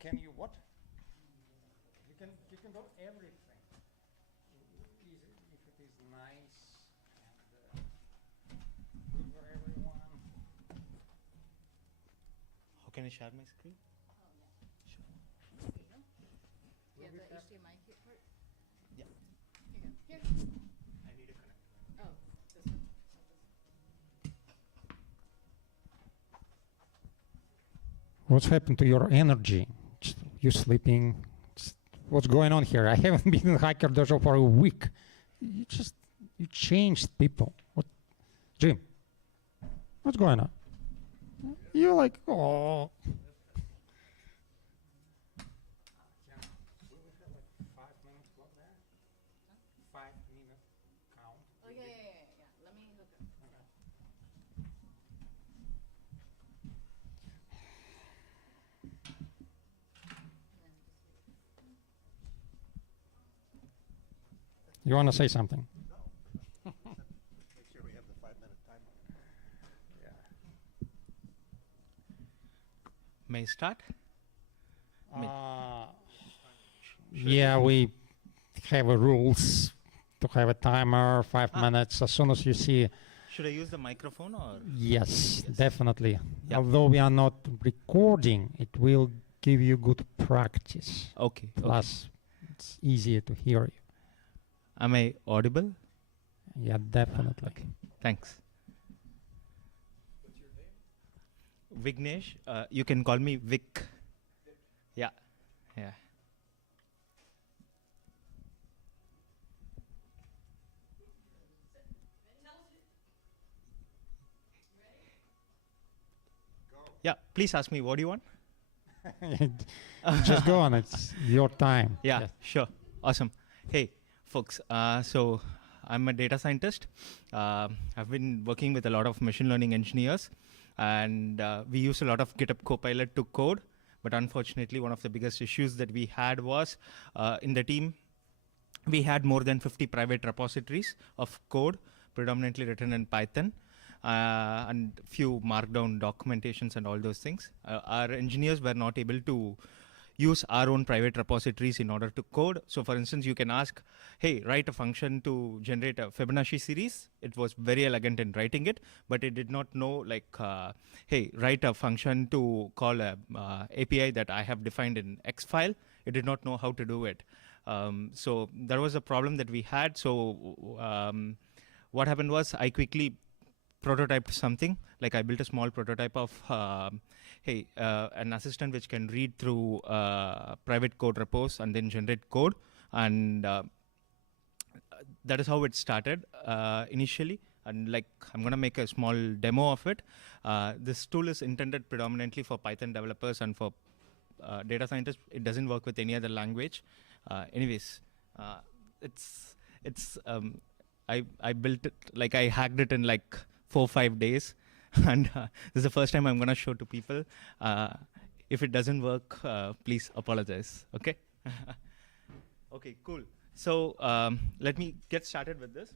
Can you what? You can do everything. If it is nice and good for everyone. How can I share my screen? Oh, yeah. Sure. Here you go. Do you have the HDMI kit part? Yeah. Here you go. Here. I need a connector. Oh, this one? What's happened to your energy? You sleeping? What's going on here? I haven't been in Hacker Dojo for a week. You changed people. What, Jim? What's going on? You're like, oh. Oh, yeah. Let me hook up. You want to say something? No. Make sure we have the 5-minute timer. May I start? Yeah, we have a rules to have a timer, 5 minutes. As soon as you see, Should I use the microphone or? yes, definitely. Yeah. Although we are not recording, it will give you good practice. Okay. Plus, it's easier to hear you. Am I audible? Yeah, definitely. Okay. Thanks. What's your name? Vignesh. You can call me Vic. Yeah. Yeah, please ask me, what do you want? Just go on, it's your time. Yeah, Yes. sure. Awesome. Hey, folks. So I'm a data scientist. I've been working with a lot of machine learning engineers, and we use a lot of GitHub Copilot to code. But unfortunately, one of the biggest issues that we had was in the team, we had more than 50 private repositories of code, predominantly written in Python. And few markdown documentations and all those things. Our engineers were not able to use our own private repositories in order to code. So for instance, you can ask, hey, write a function to generate a Fibonacci series. It was very elegant in writing it, but it did not know like, hey, write a function to call a API that I have defined in X file. It did not know how to do it. So there was a problem that we had. So what happened was I quickly prototyped something. Like I built a small prototype of, an assistant which can read through private code repos and then generate code. And that is how it started initially. And like, I'm going to make a small demo of it. This tool is intended predominantly for Python developers and for data scientists. It doesn't work with any other language. Anyways, I built it, like I hacked it in like 4 or 5 days. And this is the first time I'm going to show to people. If it doesn't work, please apologize, okay? Okay, cool. So let me get started with this.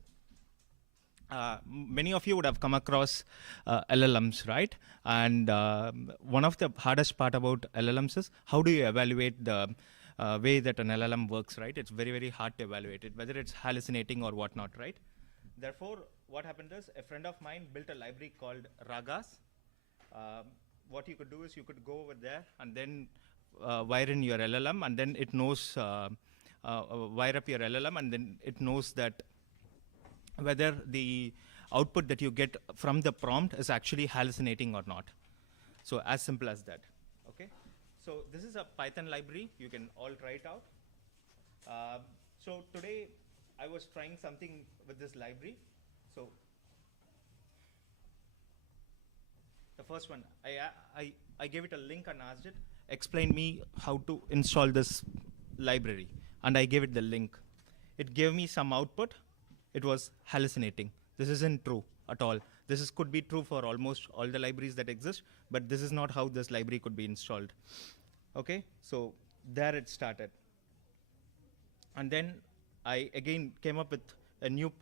Many of you would have come across LLMs, right? And one of the hardest part about LLMs is how do you evaluate the way that an LLM works, right? It's very, very hard to evaluate it, whether it's hallucinating or whatnot, right? Therefore, what happened is a friend of mine built a library called Ragas. What you could do is you could go over there and then wire in your LLM, and then it knows, wire up your LLM, and then it knows that whether the output that you get from the prompt is actually hallucinating or not. So as simple as that, okay? So this is a Python library. You can all try it out. So today I was trying something with this library. So the first one, I gave it a link and asked it, explain me how to install this library. And I gave it the link. It gave me some output. It was hallucinating. This isn't true at all. This could be true for almost all the libraries that exist, but this is not how this library could be installed. Okay, so there it started. And then I again came up with a new,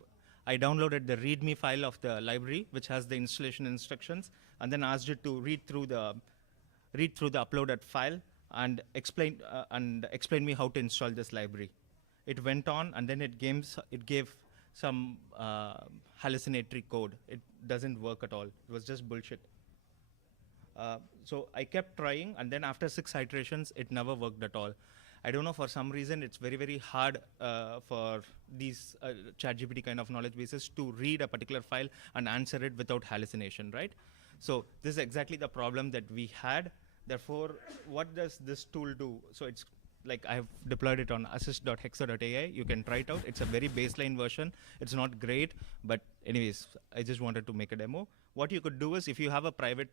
I downloaded the README file of the library, which has the installation instructions, and then asked it to read through the uploaded file and explain me how to install this library. It went on, and then it gave some hallucinatory code. It doesn't work at all. It was just bullshit. So I kept trying, and then after 6 iterations, it never worked at all. I don't know, for some reason, it's very, very hard for these ChatGPT kind of knowledge bases to read a particular file and answer it without hallucination, right? So this is exactly the problem that we had. Therefore, what does this tool do? So it's like I have deployed it on assist.hexo.ai. You can try it out. It's a very baseline version. It's not great, but anyways, I just wanted to make a demo. What you could do is, if you have a private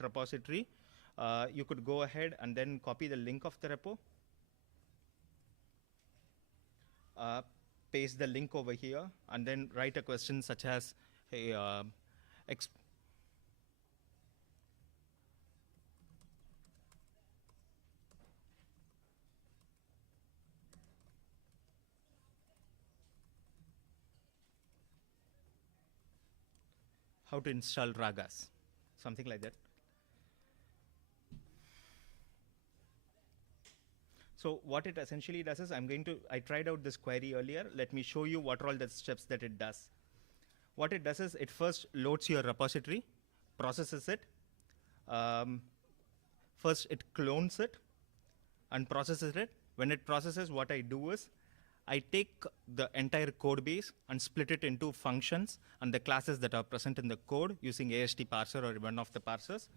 repository, you could go ahead and then copy the link of the repo, paste the link over here, and then write a question such as, hey, how to install ragas, something like that. So what it essentially does is, I tried out this query earlier. Let me show you what are all the steps that it does. What it does is, it first loads your repository, processes it. First it clones it and processes it. When it processes, what I do is, I take the entire code base and split it into functions and the classes that are present in the code using AST parser or one of the parsers.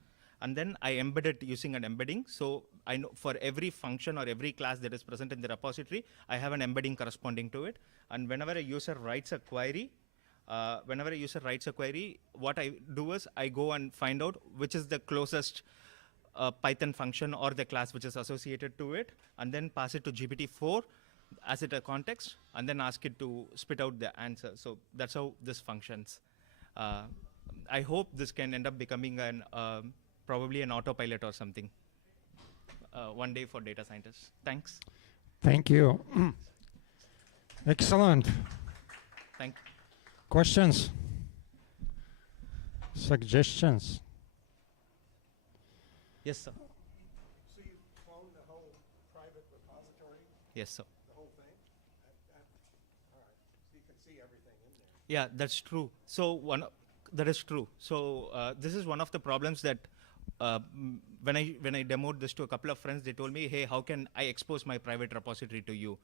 And then I embed it using an embedding. So I know for every function or every class that is present in the repository, I have an embedding corresponding to it. And whenever a user writes a query, what I do is, I go and find out which is the closest Python function or the class which is associated to it, and then pass it to GPT-4 as it a context, and then ask it to spit out the answer. So that's how this functions. I hope this can end up becoming probably an autopilot or something one day for data scientists. Thanks. Thank you. Excellent. Thank you. Questions? Suggestions? Yes, sir. So you cloned the whole private repository, Yes, sir. the whole thing? All right, so you can see everything in there. Yeah, that's true. So that is true. So this is one of the problems that when I demoed this to a couple of friends, they told me, hey, how can I expose my private repository to you?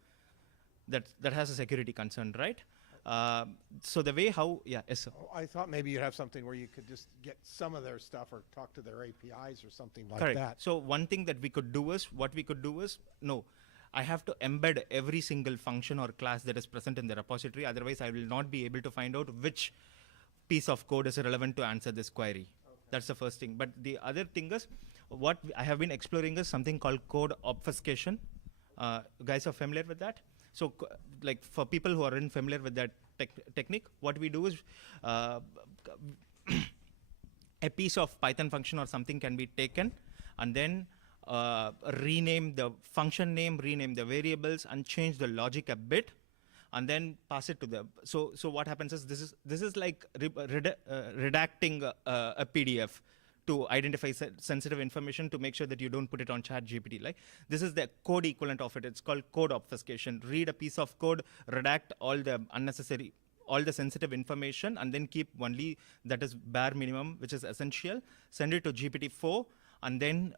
That has a security concern, right? So the way yes, sir. Oh, I thought maybe you'd have something where you could just get some of their stuff or talk to their APIs or something like Correct. that. So one thing that we could do is, no, I have to embed every single function or class that is present in the repository. Otherwise, I will not be able to find out which piece of code is relevant to answer this query. Okay. That's the first thing. But the other thing is, what I have been exploring is something called code obfuscation. You guys are familiar with that? So like for people who aren't familiar with that technique, what we do is a piece of Python function or something can be taken and then rename the function name, rename the variables, and change the logic a bit, and then pass it to the. So what happens is, this is like redacting a PDF to identify sensitive information to make sure that you don't put it on ChatGPT. Like, this is the code equivalent of it. It's called code obfuscation. Read a piece of code, redact all the sensitive information, and then keep only that is bare minimum, which is essential. Send it to GPT-4, and then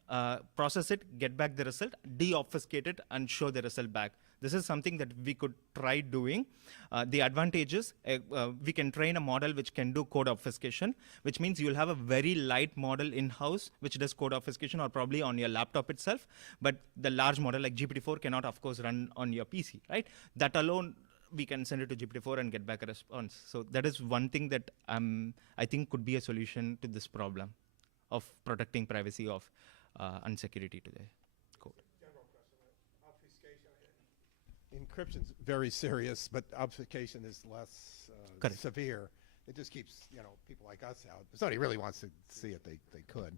process it, get back the result, de-obfuscate it, and show the result back. This is something that we could try doing. The advantage is we can train a model which can do code obfuscation, which means you'll have a very light model in-house which does code obfuscation, or probably on your laptop itself. But the large model like GPT-4 cannot, of course, run on your PC, right? That alone, we can send it to GPT-4 and get back a response. So that is one thing that I think could be a solution to this problem of protecting privacy of and security to the code. General question, obfuscation. Encryption's very serious, but obfuscation is less severe. It just keeps, people like us out. If somebody really wants to see it, they could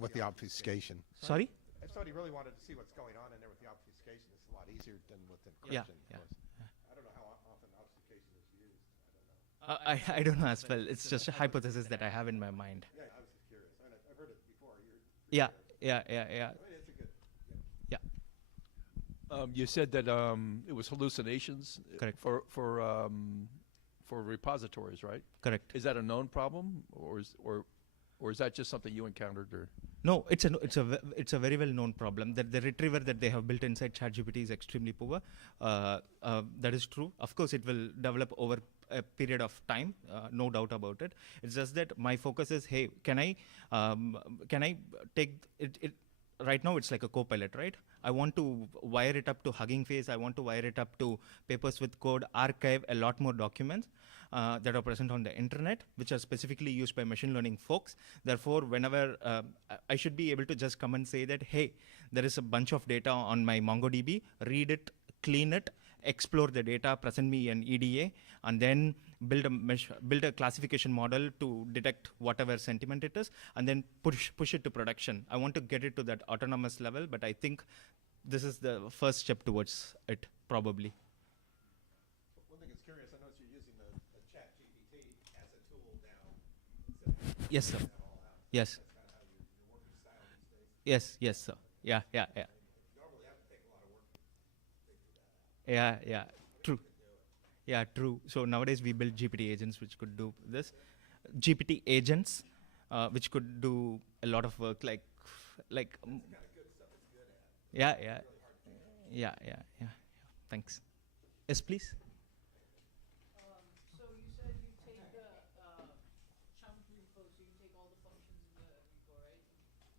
with the obfuscation. Sorry? If somebody really wanted to see what's going on in there with the obfuscation, it's a lot easier than with encryption, of course. I don't know how often obfuscation is used. I don't know. I don't know as well. It's just a hypothesis that I have in my mind. Yeah, I was just curious. I've heard it before. Yeah. It You said that it was hallucinations. Correct. For repositories, right? Correct. Is that a known problem, or is that just something you encountered? Or No, it's a very well known problem that the retriever that they have built inside ChatGPT is extremely poor. That is true. Of course, it will develop over a period of time, no doubt about it. It's just that my focus is, hey, can I take it? Right now, it's like a co-pilot, right? I want to wire it up to Hugging Face. I want to wire it up to Papers with Code, archive a lot more documents that are present on the internet, which are specifically used by machine learning folks. Therefore, whenever I should be able to just come and say that, hey, there is a bunch of data on my MongoDB, read it, clean it, explore the data, present me an EDA, and then build a classification model to detect whatever sentiment it is, and then push it to production. I want to get it to that autonomous level, but I think this is the first step towards it, probably. One thing that's curious, I noticed you're using the ChatGPT as a tool now. Yes, sir. Yes. That's kind of how your working style these days. Yes, sir. Yeah. Normally, have to take a lot of work to figure that out. Yeah, true. Yeah, true. So nowadays we build GPT agents which could do this. GPT agents which could do a lot of work like Kind of good stuff it's good at. yeah. Thanks. Yes, please. So you said you take chunk repo, so you take all the functions in the repo, right?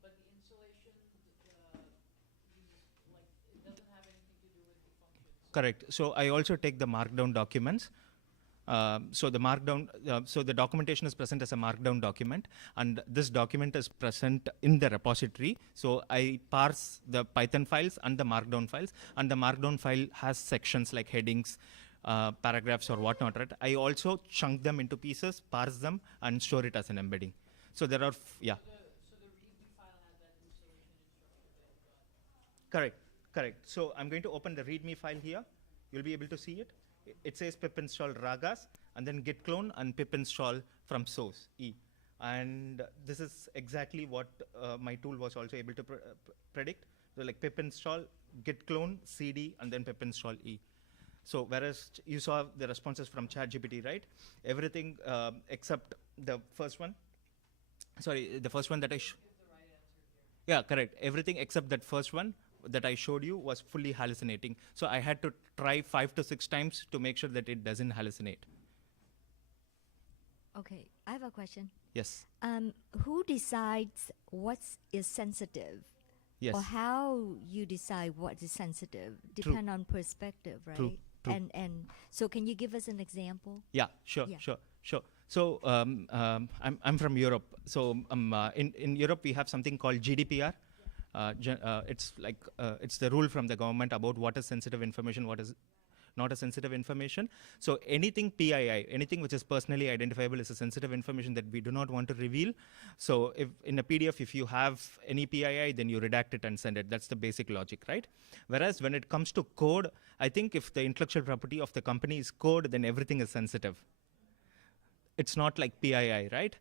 But the installation uses, like, it doesn't have anything to do with the functions. Correct. So I also take the markdown documents. So the documentation is present as a markdown document, and this document is present in the repository. So I parse the Python files and the markdown files, and the markdown file has sections like headings, paragraphs, or whatnot. Right? I also chunk them into pieces, parse them, and store it as an embedding. So there are, yeah. So the README file has that installation instruction that you got. Correct. So I'm going to open the README file here. You'll be able to see it. It says pip install ragas, and then git clone and pip install from source E. And this is exactly what my tool was also able to predict. So like pip install, git clone, CD, and then pip install E. So whereas you saw the responses from ChatGPT, right? Everything except the first one. Sorry, the first one that yeah, correct. Everything except that first one that I showed you was fully hallucinating. So I had to try 5 to 6 times to make sure that it doesn't hallucinate. Okay, I have a question. Yes. Who decides what is sensitive? Yes. Or how you decide what is sensitive? Depend on perspective, right? True. And so can you give us an example? Yeah, sure. So I'm from Europe. So in Europe we have something called GDPR. It's like it's the rule from the government about what is sensitive information, what is not a sensitive information. So anything PII, anything which is personally identifiable is a sensitive information that we do not want to reveal. So if in a PDF, if you have any PII, then you redact it and send it. That's the basic logic, right? Whereas when it comes to code, I think if the intellectual property of the company is code, then everything is sensitive. It's not like PII, right?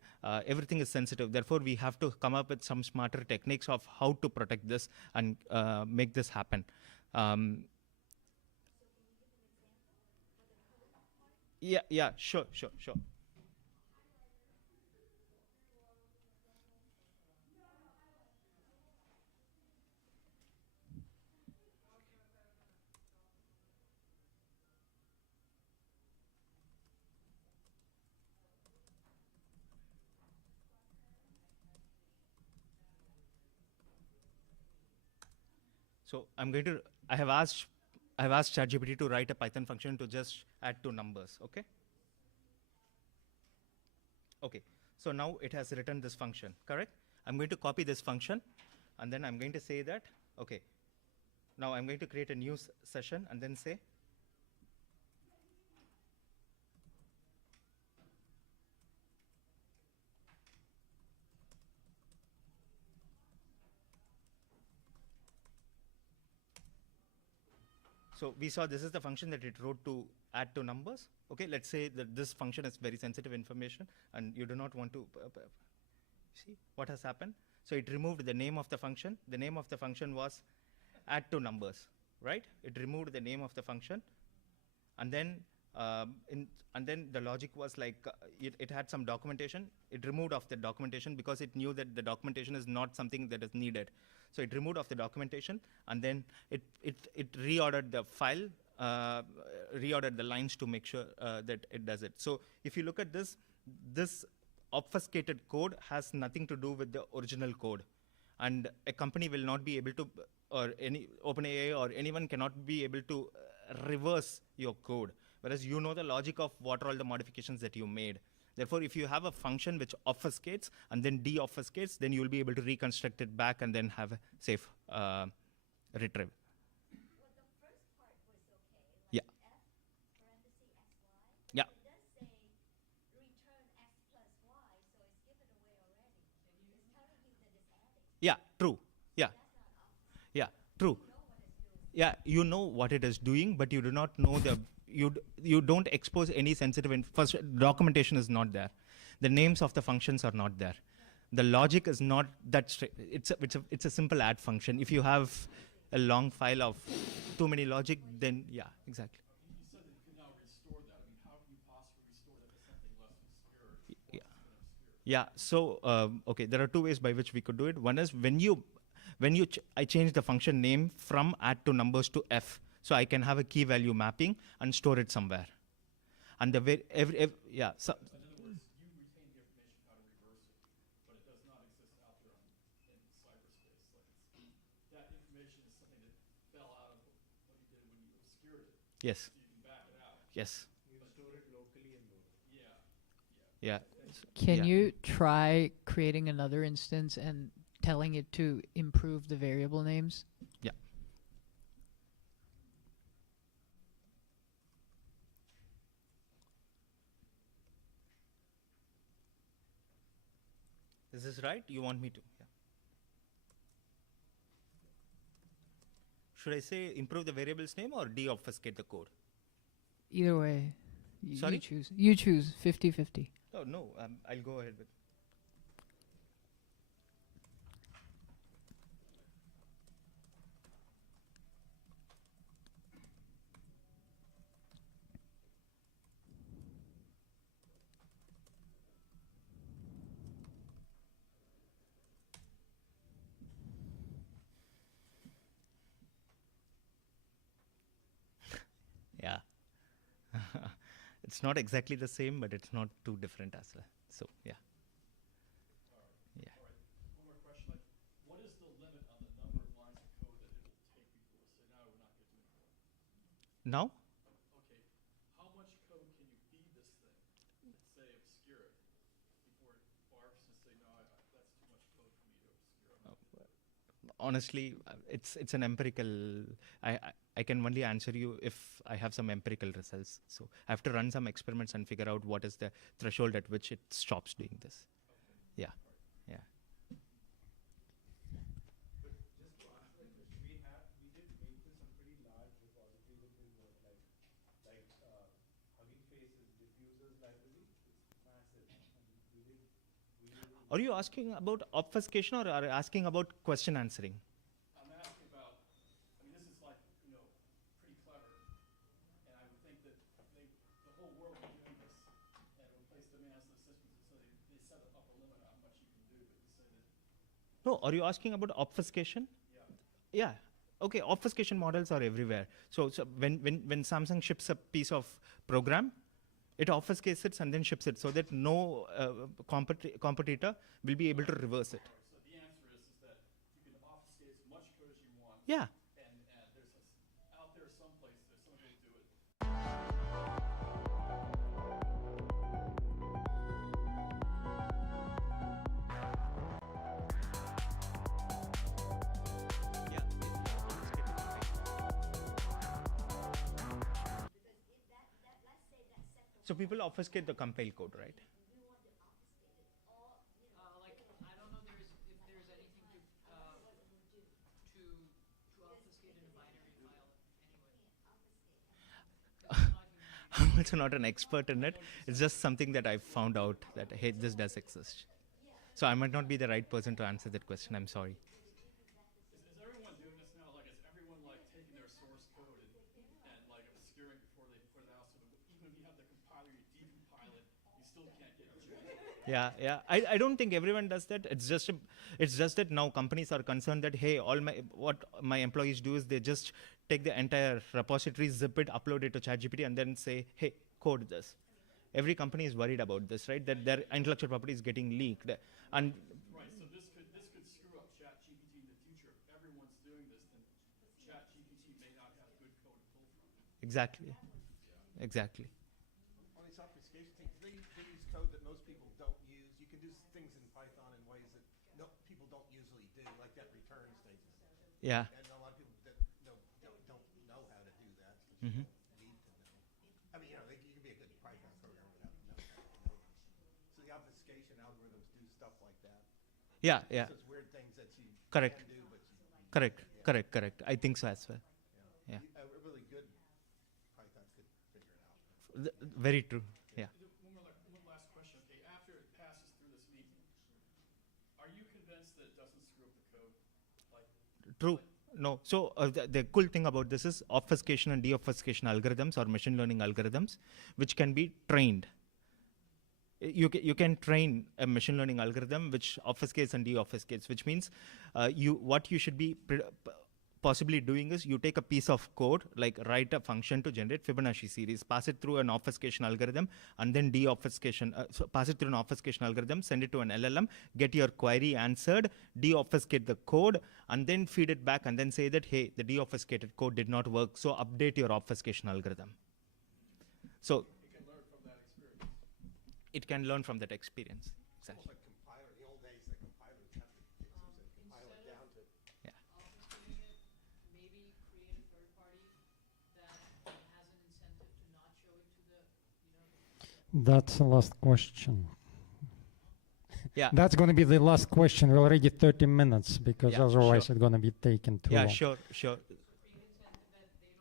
Everything is sensitive. Therefore, we have to come up with some smarter techniques of how to protect this and make this happen. Yeah, sure. So I have asked ChatGPT to write a Python function to just add 2 numbers, okay? Okay, so now it has written this function, correct? I'm going to copy this function, and then I'm going to say that, okay, now I'm going to create a new session and then say, so we saw this is the function that it wrote to add 2 numbers. Okay, let's say that this function is very sensitive information and you do not want to see what has happened. So it removed the name of the function. The name of the function was add 2 numbers. right? It removed the name of the function, and then and then the logic was like it had some documentation. It removed off the documentation because it knew that the documentation is not something that is needed. So it removed off the documentation, and then it reordered the file, reordered the lines to make sure that it does it. So if you look at this, this obfuscated code has nothing to do with the original code, and a company will not be able to, or any OpenAI or anyone cannot be able to reverse your code, whereas you know the logic of what are all the modifications that you made. Therefore, if you have a function which obfuscates and then deobfuscates, then you will be able to reconstruct it back and then have a safe retrieve. Well, the first part was okay. Like Yeah. F parenthesis xy. Yeah. It does say return x plus y, so it's given away already. It's telling you that it's adding. Yeah, true. Yeah. That's not obfuscated. Yeah, true. You know what it's doing. Yeah, you know what it is doing, but you do not know the, you don't expose any sensitive, first documentation is not there. The names of the functions are not there. The logic is not that straight. It's a simple add function. If you have a long file of too many logic, then yeah, exactly. You said that you can now restore that. I mean, how can you possibly restore that to something less obscure? Yeah. Obscure? Yeah, so, okay, there are two ways by which we could do it. One is I change the function name from add to numbers to F, so I can have a key value mapping and store it somewhere. And the way, yeah, so, So in other words, you retain the information how to reverse it, but it does not exist out there in cyberspace. Like that information is something that fell out of what you did when you obscured it, yes, so you can back it out. yes, You store it locally and locally. Yeah. yeah. Can Yeah. you try creating another instance and telling it to improve the variable names? Yeah. Is this right? You want me to? Yeah. Should I say improve the variable's name or deobfuscate the code? Either way, Sorry? you choose. You choose 50-50. Oh, no, I'll go ahead with. Yeah. It's not exactly the same, but it's not too different as well. So, yeah. Yeah. All right. One more question. Like, what is the limit on the number of lines of code that it will take before say, no, we're not going to do anymore? Now? Okay. How much code can you feed this thing and say obscure it before it barfs and say, no, that's too much code for me to obscure. I'm not gonna do it." Honestly, it's an empirical. I can only answer you if I have some empirical results. So I have to run some experiments and figure out what is the threshold at which it stops doing this. Yeah, yeah. But just to answer that question, we did make this a pretty large repository that will work like Hugging Face's diffusers library. It's massive. And we did Are you asking about obfuscation or are you asking about question answering? I'm asking about, I mean, this is like, you know, pretty clever, and I would think that the whole world would do this, and it would place demands on the systems, so they set an upper limit on how much you can do, but you say that, No, are you asking about obfuscation? yeah. Yeah. Okay, obfuscation models are everywhere. So when Samsung ships a piece of program, it obfuscates it and then ships it so that no competitor will be able to reverse it. So the answer is that you can obfuscate as much code as you want, Yeah. and there's out there someplace, there's someone who'll do it. Yeah. So people obfuscate the compile code, right? Like, I don't know if there's anything to obfuscate in a binary file anyway. I'm also not an expert in it. It's just something that I found out that, hey, this does exist. So I might not be the right person to answer that question. I'm sorry. Is everyone doing this now? Like, is everyone like taking their source Yeah. I don't think everyone does that. It's just that now companies are concerned that, hey, what my employees do is they just take the entire repository, zip it, upload it to ChatGPT, and then say, hey, code this. Every company is worried about this, right? That their intellectual property is getting leaked, and Right. So this could screw up ChatGPT in the future. If everyone's doing this, then ChatGPT may not have good code to pull from. exactly. On these obfuscation things, they use code that most people don't use. You can do things in Python in ways that people don't usually do, like that return statement. Yeah. And a lot of people that don't know how to do that, but Mhm. you need to know. I mean, you can be a good Python programmer without knowing. So the obfuscation algorithms do stuff like that. Yeah. So it's weird things that you Correct. can do, but you Correct. I think so as well. Yeah. A really good Python could figure it out. Very true. Yeah. One last question. Okay, after it passes through this meeting, are you convinced that it doesn't screw up the code? Like, True. No. So the cool thing about this is obfuscation and deobfuscation algorithms or machine learning algorithms, which can be trained. You can train a machine learning algorithm which obfuscates and deobfuscates, which means what you should be possibly doing is you take a piece of code, like write a function to generate Fibonacci series, pass it through an obfuscation algorithm, and then so pass it through an obfuscation algorithm, send it to an LLM, get your query answered, deobfuscate the code, and then feed it back and then say that, hey, the deobfuscated code did not work, so update your obfuscation algorithm. So it can learn from that experience. Exactly. Almost like compiler. In the old days, the compilers have to compile it down to. Obfuscating it, maybe create a third party that has an incentive to not show it to the, That's the last question. Yeah. That's going to be the last question. We're already 30 minutes because Yeah, otherwise sure. it's going to be taken too Yeah, long. sure. create incentive that they don't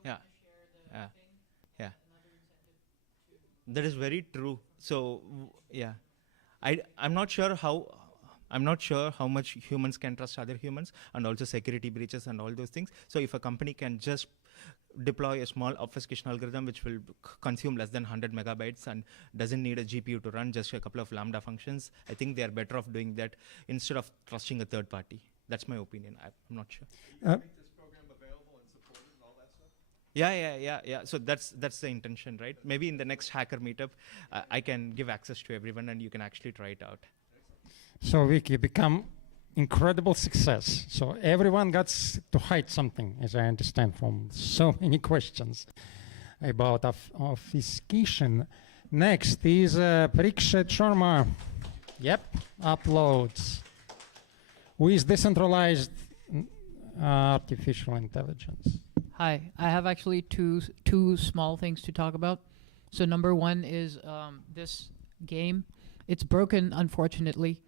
Yeah. want to share the Yeah. thing. Yeah. Another incentive to. That is very true. So yeah, I'm not sure how much humans can trust other humans, and also security breaches and all those things. So if a company can just deploy a small obfuscation algorithm which will consume less than 100 megabytes and doesn't need a GPU to run, just a couple of Lambda functions, I think they are better off doing that instead of trusting a third party. That's my opinion. I'm not sure. Make this program available and supported and all that stuff? Yeah. So that's the intention, right? Maybe in the next hacker meetup, I can give access to everyone and you can actually try it out. So Wiki become incredible success. So everyone got to hide something, as I understand from so many questions about obfuscation. Next is Parikshat Sharma. Yep, uploads. With decentralized artificial intelligence. Hi, I have actually two small things to talk about. So number one is this game. It's broken, unfortunately,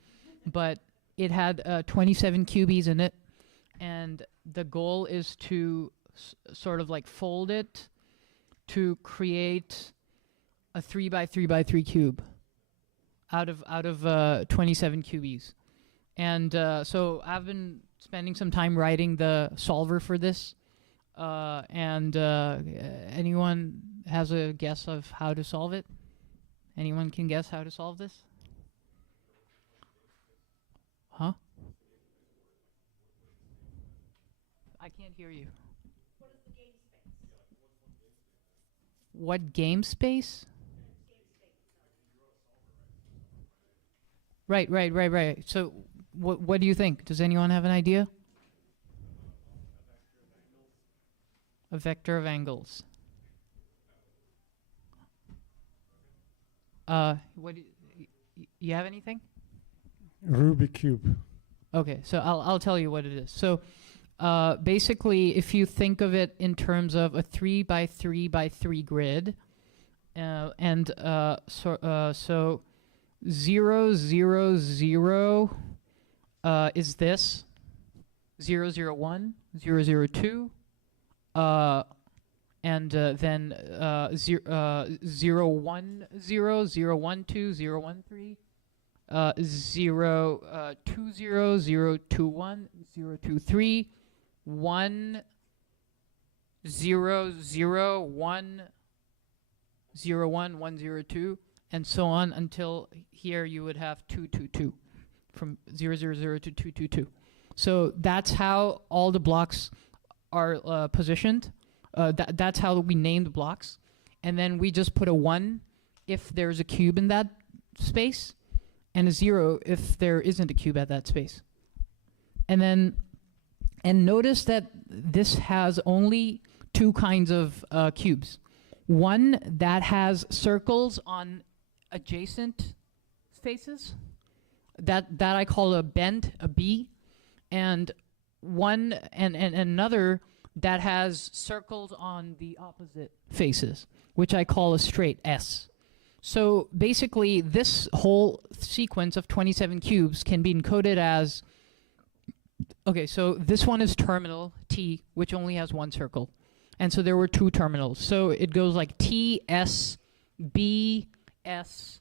but it had 27 QBs in it, and the goal is to sort of like fold it to create a 3 by 3 by 3 cube out of 27 QBs. And so I've been spending some time writing the solver for this. And anyone has a guess of how to solve it? Anyone can guess how to solve this? Huh? I can't hear you. What game space? Right. So what do you think? Does anyone have an idea? A vector of angles. What do you have anything? Rubik cube. Okay, so I'll tell you what it is. So basically, if you think of it in terms of a 3 by 3 by 3 grid, so 0, 0, 0 is this 0, 0, 1, 0, 0, 2, and then 0, 1, 0, 0, 1, 2, 0, 1, 3. 0, 2, 0, 0, 2, 1, 0, 2, 3, 1, 0, 0, 1, 0, 1, 1, 0, 2, and so on until here you would have 222 from 000 to 222. So that's how all the blocks are positioned. That's how we name the blocks. And then we just put a 1 if there's a cube in that space, and a 0 if there isn't a cube at that space. And notice that this has only 2 kinds of cubes. One that has circles on adjacent faces, that I call a bend, a B, and one and another that has circles on the opposite faces, which I call a straight S. So basically, this whole sequence of 27 cubes can be encoded as, okay, so this one is terminal T, which only has 1 circle. And so there were 2 terminals. So it goes like T, S, B, S,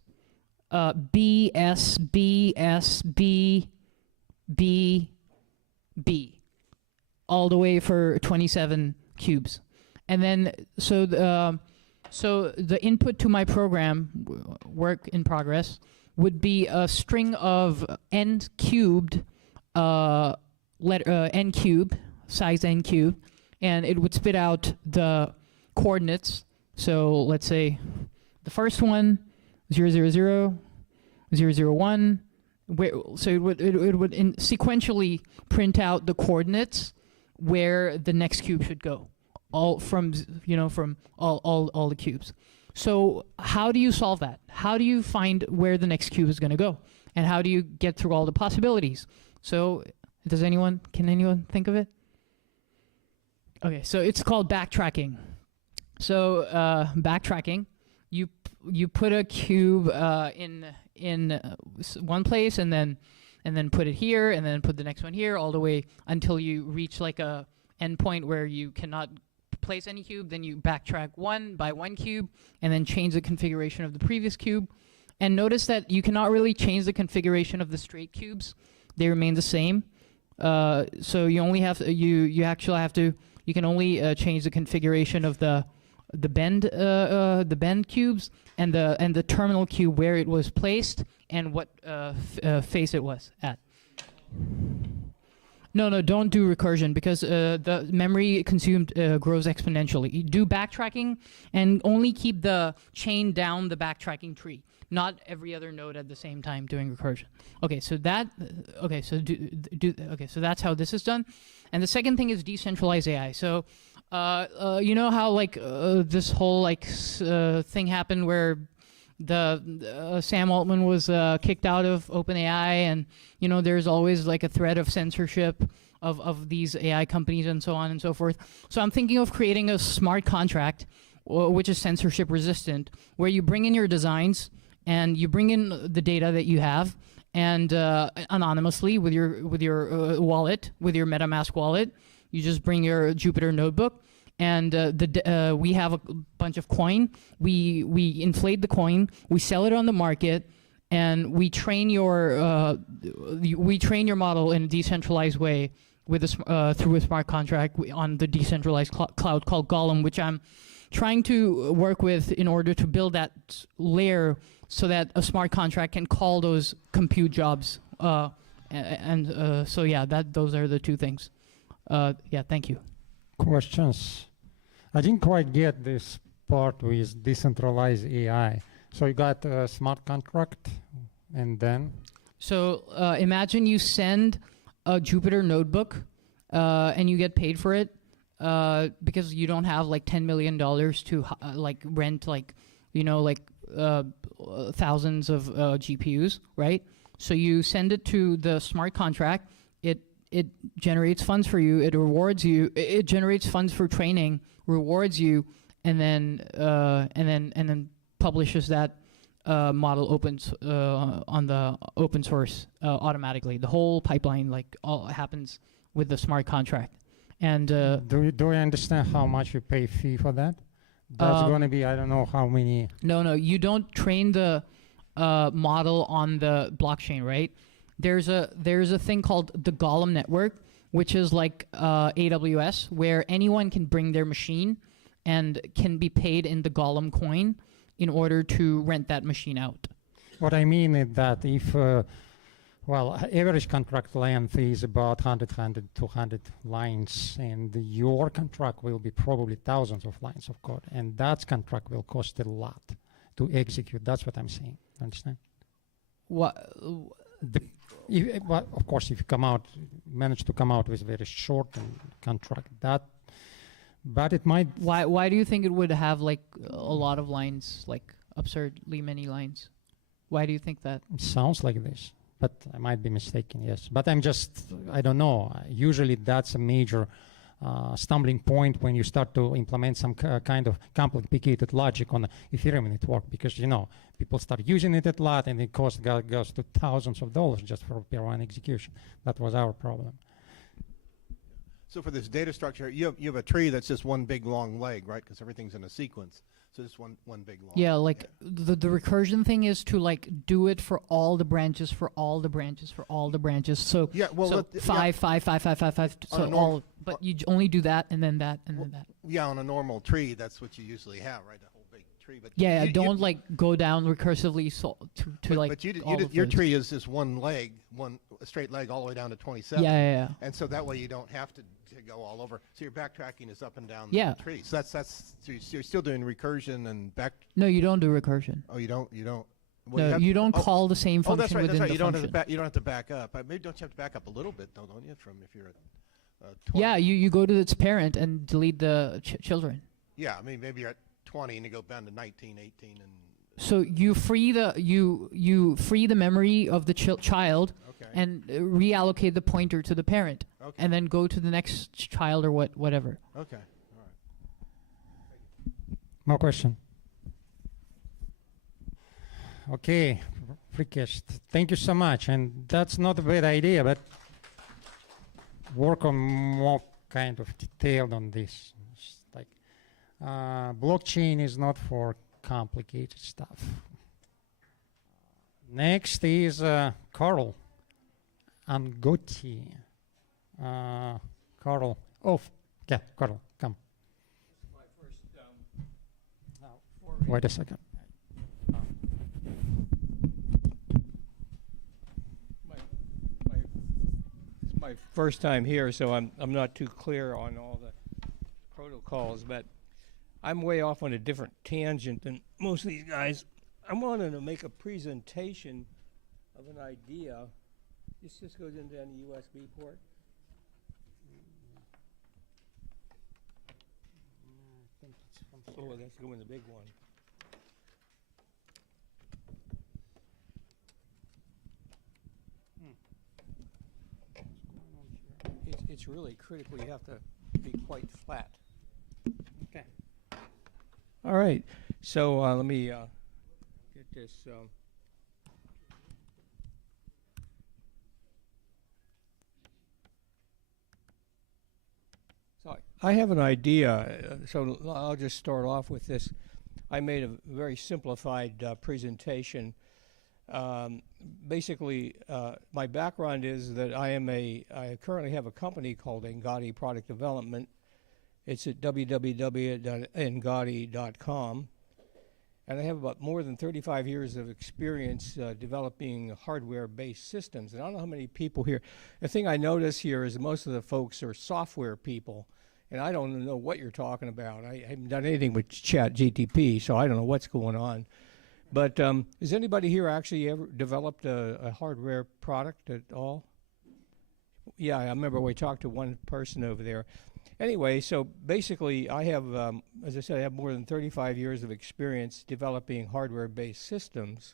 B, S, B, S, B, B, B, all the way for 27 cubes. And then, so the input to my program, work in progress, would be a string of n cubed, n cubed, size n cubed, and it would spit out the coordinates. So let's say the first one, 000, 001, so it would sequentially print out the coordinates where the next cube should go, all from from all the cubes. So how do you solve that? How do you find where the next cube is going to go, and how do you get through all the possibilities? So can anyone think of it? Okay, so it's called backtracking. So backtracking, you put a cube in one place, and then put it here, and then put the next one here, all the way until you reach like a endpoint where you cannot place any cube. Then you backtrack 1 by 1 cube, and then change the configuration of the previous cube. And notice that you cannot really change the configuration of the straight cubes; they remain the same. So you only have to, you can only change the configuration of the bend cubes and the terminal cube where it was placed and what face it was at. No, don't do recursion, because the memory consumed grows exponentially. You do backtracking and only keep the chain down the backtracking tree, not every other node at the same time doing recursion. Okay, so so that's how this is done. And the second thing is decentralized AI. So you know how this whole thing happened where the Sam Altman was kicked out of OpenAI, and there's always like a threat of censorship of these AI companies and so on and so forth. So I'm thinking of creating a smart contract which is censorship resistant, where you bring in your designs and you bring in the data that you have, and anonymously with your wallet, with your MetaMask wallet, you just bring your Jupyter notebook, and we have a bunch of coin. We inflate the coin, we sell it on the market, and we train your model in a decentralized way with through a smart contract on the decentralized cloud called Golem, which I'm trying to work with in order to build that layer so that a smart contract can call those compute jobs. So yeah, those are the 2 things. Yeah, thank you. Questions? I didn't quite get this part with decentralized AI. So you got a smart contract, and then? So imagine you send a Jupyter notebook, and you get paid for it because you don't have like $10 million to rent thousands of GPUs, right? So you send it to the smart contract. It generates funds for you. It rewards you. It generates funds for training, rewards you, and then publishes that model on the open source automatically. The whole pipeline all happens with the smart contract. And do I understand how much you pay fee for that? That's going to be, I don't know how many. No, you don't train the model on the blockchain, right? There's a thing called the Golem network, which is like AWS, where anyone can bring their machine and can be paid in the Golem coin in order to rent that machine out. What I mean is that if, average contract length is about 100, 200 lines, and your contract will be probably thousands of lines of code, and that contract will cost a lot to execute. That's what I'm saying. Understand? What? Of course, if you manage to come out with very short contract, but it might. Why do you think it would have like a lot of lines, like absurdly many lines? Why do you think that? It sounds like this, but I might be mistaken. Yes, but I don't know. Usually, that's a major stumbling point when you start to implement some kind of complicated logic on the Ethereum network, because people start using it a lot, and the cost goes to thousands of dollars just for per one execution. That was our problem. So for this data structure, you have a tree that's just one big long leg, right? Because everything's in a sequence. So just one big long. Yeah, like the recursion thing is to like do it for all the branches, for all the branches, for all the branches. So yeah, well, so five. So all, but you only do that and then that and then that. Yeah, on a normal tree, that's what you usually have, right? A whole big tree. But yeah, don't like go down recursively to like. But your tree is just one leg, a straight leg all the way down to 27. Yeah. And so that way you don't have to go all over. So your backtracking is up and down the tree. So so you're still doing recursion and back. No, you don't do recursion. Oh, you don't. Well, no, you don't call the same function that's right. within the you don't function. you don't have to back up. Maybe don't you have to back up a little bit, though, don't you? From if you're at 20. Yeah, you go to its parent and delete the children. Yeah, I mean maybe you're at 20 and you go down to 19, 18, and. So you free the memory of the child, okay, and reallocate the pointer to the parent, okay, and then go to the next child or whatever. Okay, all right. More question. Okay, Freakish, thank you so much. And that's not a bad idea, but work on more kind of detailed on this. It's like blockchain is not for complicated stuff. Next is Carl Angotti. Carl. Yeah, Carl, come. My first, Wait a second. It's my first time here, so I'm not too clear on all the protocols, but I'm way off on a different tangent than most of these guys. I wanted to make a presentation of an idea. This just goes into any USB port. Oh, that's going the big one. It's really critical. You have to be quite flat. Okay. All right. So let me get this. So I have an idea. So I'll just start off with this. I made a very simplified presentation. Basically, my background is that I currently have a company called Engadi Product Development. It's at www.engadi.com. And I have about more than 35 years of experience developing hardware-based systems. And I don't know how many people here. The thing I notice here is most of the folks are software people. And I don't know what you're talking about. I haven't done anything with Chat GTP, so I don't know what's going on. But has anybody here actually ever developed a hardware product at all? Yeah, I remember we talked to one person over there. Anyway, so basically I have, as I said, I have more than 35 years of experience developing hardware-based systems.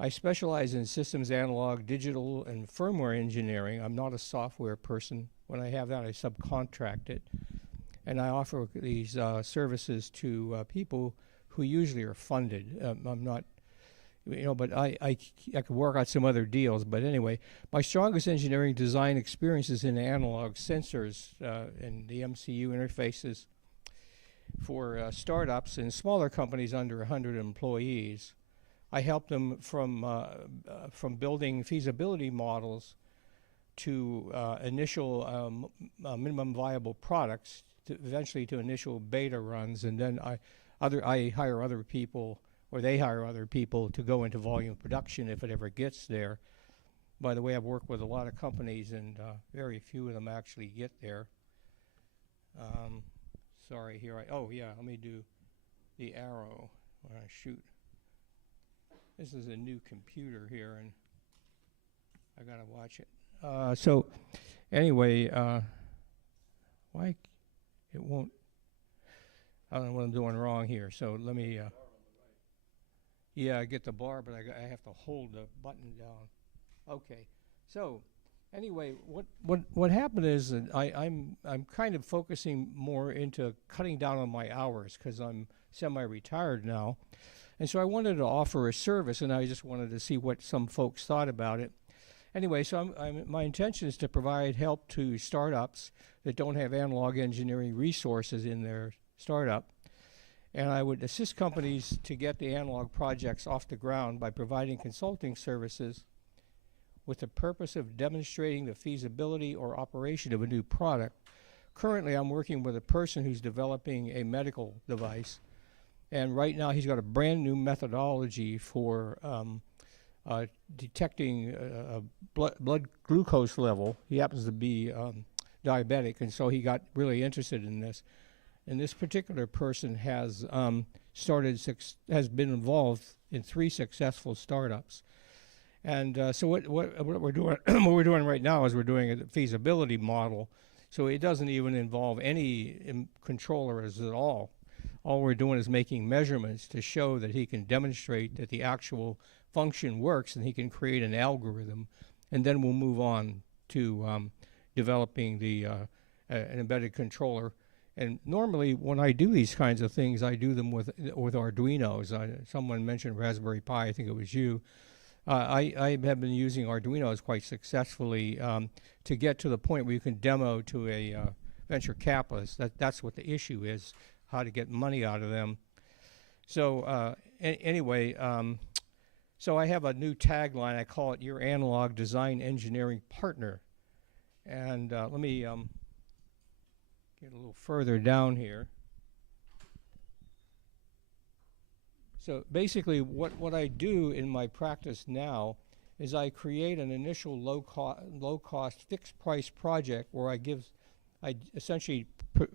I specialize in systems analog, digital, and firmware engineering. I'm not a software person. When I have that, I subcontract it. And I offer these services to people who usually are funded. I'm not, but I could work out some other deals. But anyway, my strongest engineering design experience is in analog sensors and the MCU interfaces for startups and smaller companies under 100 employees. I help them from building feasibility models to initial minimum viable products, to eventually to initial beta runs, and then I hire other people, or they hire other people to go into volume production if it ever gets there. By the way, I've worked with a lot of companies, and very few of them actually get there. Sorry, here let me do the arrow when I shoot. This is a new computer here, and I gotta watch it. So, anyway, why it won't? I don't know what I'm doing wrong here. So let me. Yeah, I get the bar, but I have to hold the button down. Okay. So, anyway, what happened is that I'm kind of focusing more into cutting down on my hours because I'm semi-retired now, and so I wanted to offer a service, and I just wanted to see what some folks thought about it. Anyway, so my intention is to provide help to startups that don't have analog engineering resources in their startup. And I would assist companies to get the analog projects off the ground by providing consulting services with the purpose of demonstrating the feasibility or operation of a new product. Currently, I'm working with a person who's developing a medical device. And right now, he's got a brand new methodology for detecting blood glucose level. He happens to be diabetic, and so he got really interested in this. And this particular person has has been involved in 3 successful startups. And so what we're doing what we're doing right now is we're doing a feasibility model. So it doesn't even involve any controllers at all. All we're doing is making measurements to show that he can demonstrate that the actual function works, and he can create an algorithm. And then we'll move on to developing an embedded controller. And normally, when I do these kinds of things, I do them with Arduinos. Someone mentioned Raspberry Pi. I think it was you. I have been using Arduinos quite successfully to get to the point where you can demo to a venture capitalist. That's what the issue is, how to get money out of them. So anyway, so I have a new tagline. I call it Your Analog Design Engineering Partner. And let me get a little further down here. So basically what I do in my practice now is I create an initial low-cost fixed-price project where I essentially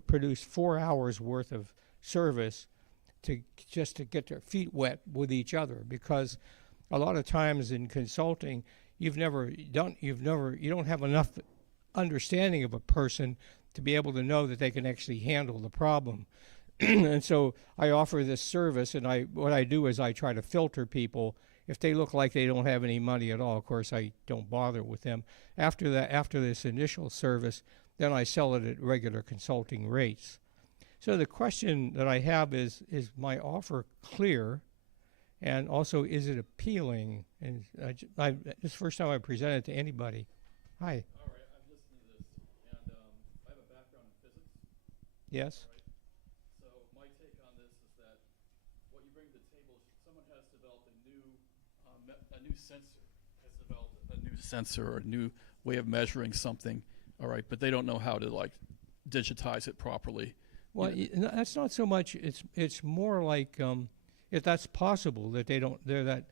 produce 4 hours worth of service just to get their feet wet with each other, because a lot of times in consulting you don't have enough understanding of a person to be able to know that they can actually handle the problem. And so I offer this service, and what I do is I try to filter people. If they look like they don't have any money at all, of course I don't bother with them. After this initial service, then I sell it at regular consulting rates. So the question that I have is my offer clear, and also is it appealing? And this is the first time I presented to anybody. Hi. All right, I'm listening to this, and I have a background in physics. Yes. Right? So my take on this is that what you bring to the table is someone has developed a new sensor, or a new way of measuring something. All right, but they don't know how to digitize it properly. Well, that's not so much. It's more like if that's possible that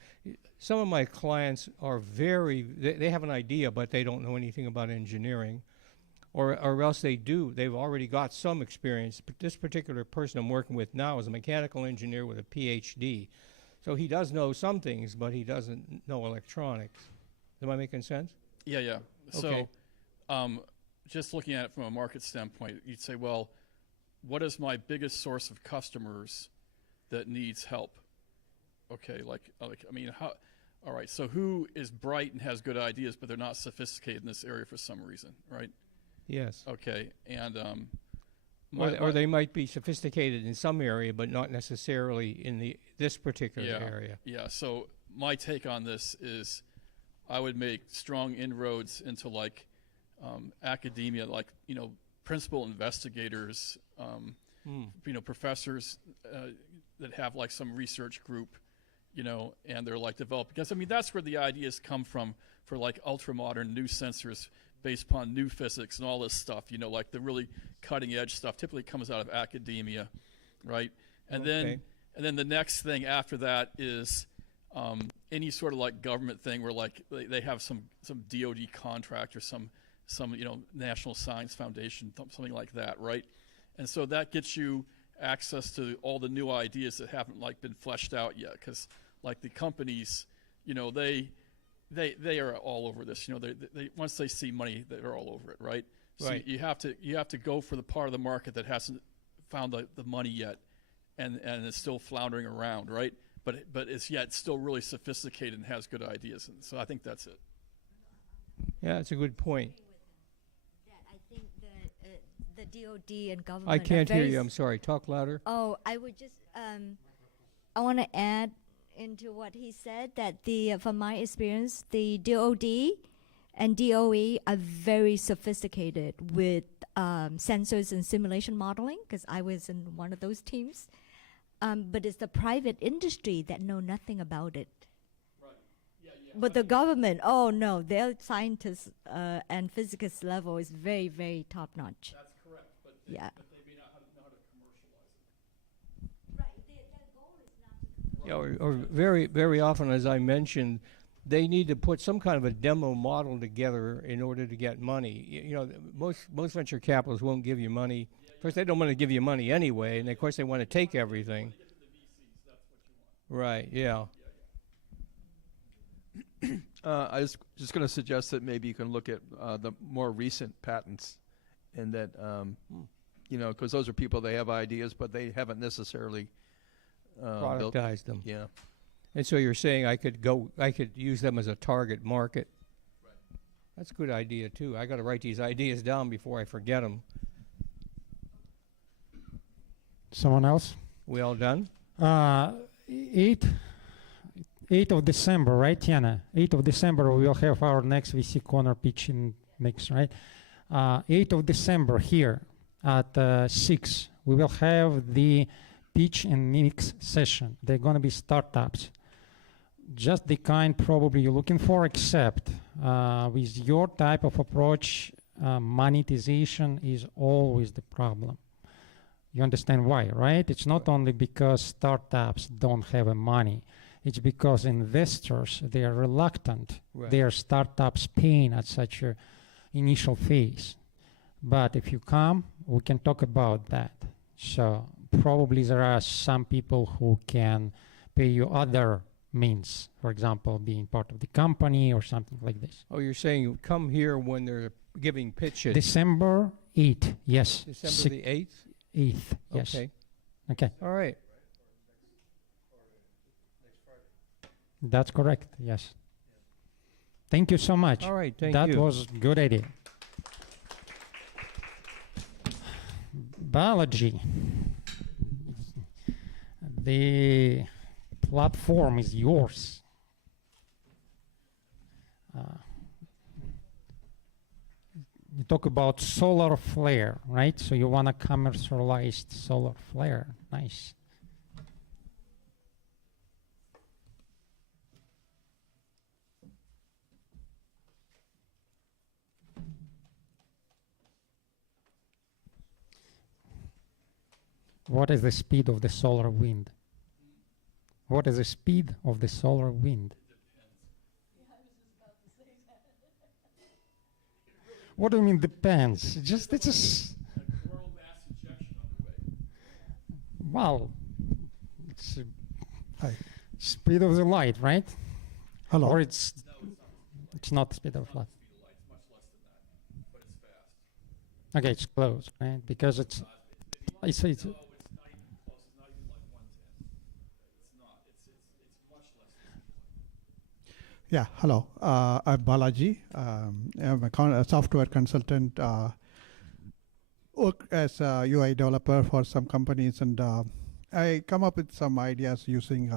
some of my clients are they have an idea, but they don't know anything about engineering, or else they've already got some experience. But this particular person I'm working with now is a mechanical engineer with a PhD, so he does know some things, but he doesn't know electronics. Am I making sense? Yeah. Okay. So, just looking at it from a market standpoint, you'd say, well, what is my biggest source of customers that needs help? Okay, all right, so who is bright and has good ideas, but they're not sophisticated in this area for some reason, right? Yes. Okay, and or they might be sophisticated in some area, but not necessarily in this particular area. Yeah, so my take on this is I would make strong inroads into academia, principal investigators, professors that have some research group, and they're developed. Because that's where the ideas come from for ultra modern new sensors based upon new physics and all this stuff. The really cutting edge stuff typically comes out of academia, right? And Okay. then the next thing after that is any sort of like government thing where like they have some DoD contract or some National Science Foundation, something like that, right? And so that gets you access to all the new ideas that haven't like been fleshed out yet, because like the companies, they are all over this. They once they see money, they're all over it, right? So Right. you have to go for the part of the market that hasn't found the money yet, and is still floundering around, right? But it's still really sophisticated and has good ideas, and so I think that's it. Yeah, that's a good point. That I think the DoD and government. I are can't hear very you. I'm sorry. Talk louder. Oh, I would just I want to add into what he said that from my experience, the DoD and DOE are very sophisticated with sensors and simulation modeling, because I was in one of those teams. But it's the private industry that know nothing about it. Right. Yeah. But the government, oh no, their scientists and physicists level is very, very top notch. That's correct, but Yeah. but they may not know how to commercialize it. Right. Their goal is not to. Yeah, or very, very often, as I mentioned, they need to put some kind of a demo model together in order to get money. Most venture capitalists won't give you money. Of course, they don't want to give you money anyway, and of course, they want to take everything. Right, yeah. I was just going to suggest that maybe you can look at the more recent patents, and that because those are people, they have ideas, but they haven't necessarily built. Productized them. Yeah. And so you're saying I could use them as a target market. Right. That's a good idea too. I got to write these ideas down before I forget them. Someone else? We all done? 8th of December, right, Tiana? 8th of December, we will have our next VC Corner pitch in mix, right? 8th of December here at 6, we will have the pitch and mix session. They're going to be startups. Just the kind probably you're looking for, except with your type of approach, monetization is always the problem. You understand why, right? It's not only because startups don't have money. It's because investors, they are reluctant. Right. Their startups paying at such a initial phase. But if you come, we can talk about that. So probably there are some people who can pay you other means, for example, being part of the company or something like this. Oh, you're saying you come here when they're giving pitches. December 8th, yes. December the 8th? 8th, yes. Okay. Okay, All right. that's correct, yes. Thank you so much. All right, thank That you. was a good idea. Biology. The platform is yours. You talk about solar flare, right? So you want to commercialize solar flare. Nice. What is the speed of the solar wind? What is the speed of the solar wind? What do you mean depends? Just it's Coronal mass ejection underway. well, it's Hi. speed of the light, right? Hello. Or it's not the speed of light. Speed of light is much less than that, but it's fast. Okay, it's close, right? Because it's No, it's not even close. It's not even like 1/10. It's not. It's much less than speed of light. Yeah, hello. I'm Balaji. I'm a software consultant. Work as a UI developer for some companies, and I come up with some ideas using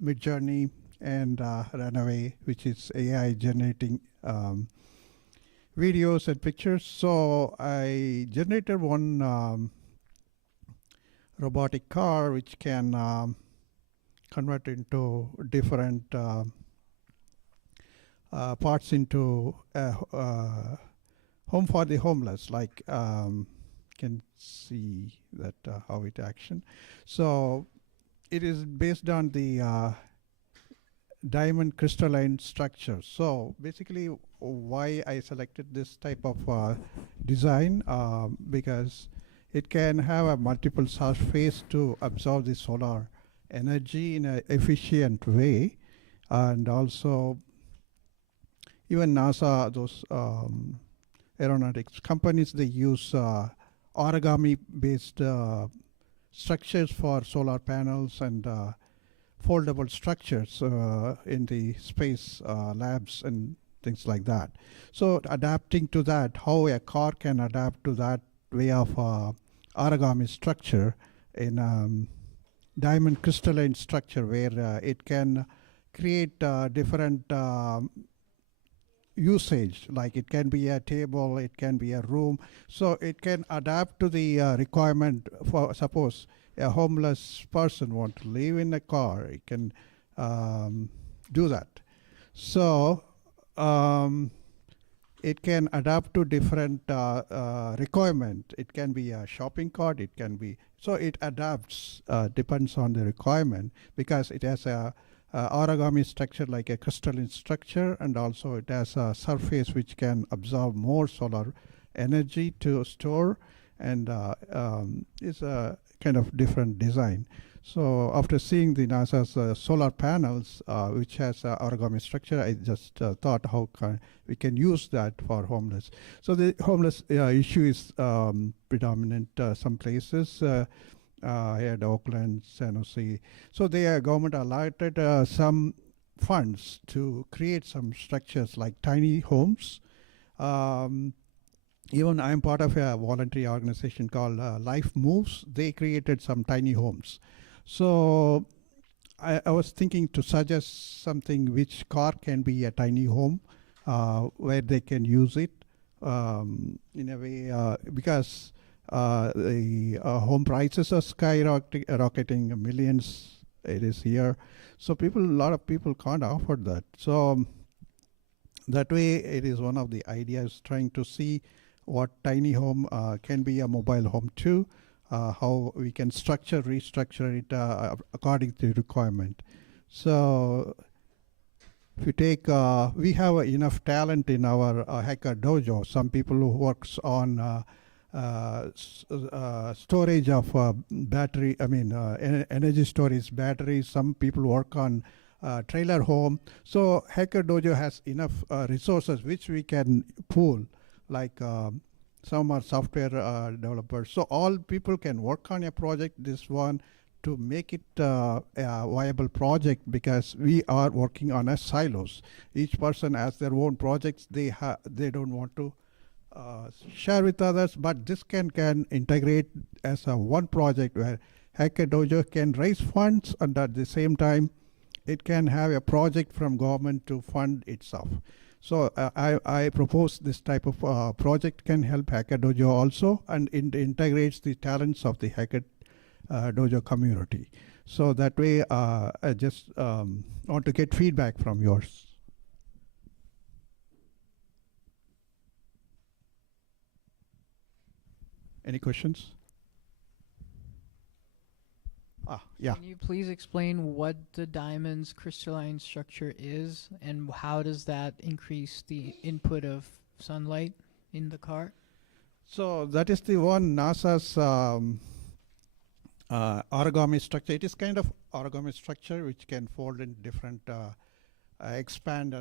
Midjourney and Runaway, which is AI generating videos and pictures. So I generated one robotic car which can convert into different parts into home for the homeless, like can see that how it action. So it is based on the diamond crystalline structure. So basically why I selected this type of design, because it can have a multiple surface to absorb the solar energy in an efficient way. And also even NASA, those aeronautics companies, they use origami based structures for solar panels and foldable structures in the space labs and things like that. So adapting to that, how a car can adapt to that way of origami structure in diamond crystalline structure, where it can create different usage, like it can be a table, it can be a room. So it can adapt to the requirement. For suppose a homeless person want to live in a car, it can do that. So it can adapt to different requirement. It can be a shopping cart, it can be, so it adapts, depends on the requirement, because it has a origami structure like a crystalline structure, and also it has a surface which can absorb more solar energy to store, and it's a kind of different design. So after seeing the NASA's solar panels, which has origami structure, I just thought how we can use that for homeless. So the homeless issue is predominant some places. Here at Oakland, San Jose. So the government allotted some funds to create some structures like tiny homes. Even I'm part of a voluntary organization called Life Moves. They created some tiny homes. So I was thinking to suggest something which car can be a tiny home where they can use it in a way, because the home prices are skyrocketing, millions it is here. So a lot of people can't afford that. So that way it is one of the ideas, trying to see what tiny home can be a mobile home too, how we can restructure it according to requirement. So if you take, we have enough talent in our Hacker Dojo. Some people who works on storage of battery, energy storage batteries. Some people work on trailer home. So Hacker Dojo has enough resources which we can pool, like some are software developers. So all people can work on a project, this one, to make it a viable project, because we are working on a silos. Each person has their own projects. They don't want to share with others, but this can integrate as a one project where Hacker Dojo can raise funds, and at the same time it can have a project from government to fund itself. So I propose this type of project can help Hacker Dojo also, and it integrates the talents of the Hacker Dojo community. So that way I just want to get feedback from yours. Any questions? Yeah. Can you please explain what the diamond's crystalline structure is, and how does that increase the input of sunlight in the car? So that is the one NASA's origami structure. It is kind of origami structure which can fold in different, expand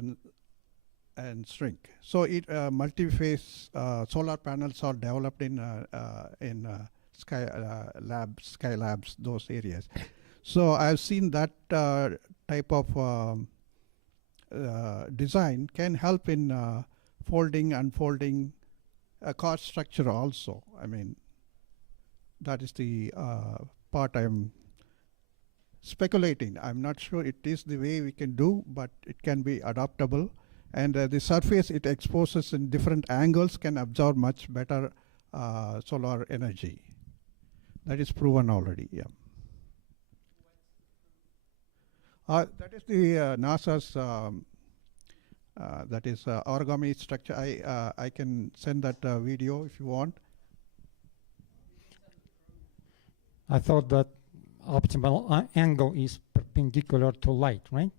and shrink. So it multi-phase solar panels are developed in Sky Labs, those areas. So I've seen that type of design can help in folding, unfolding a car structure also. I mean, that is the part I'm speculating. I'm not sure it is the way we can do, but it can be adaptable. And the surface it exposes in different angles can absorb much better solar energy. That is proven already, yeah. That is the NASA's, that is origami structure. I can send that video if you want. I thought that optimal angle is perpendicular to light, right?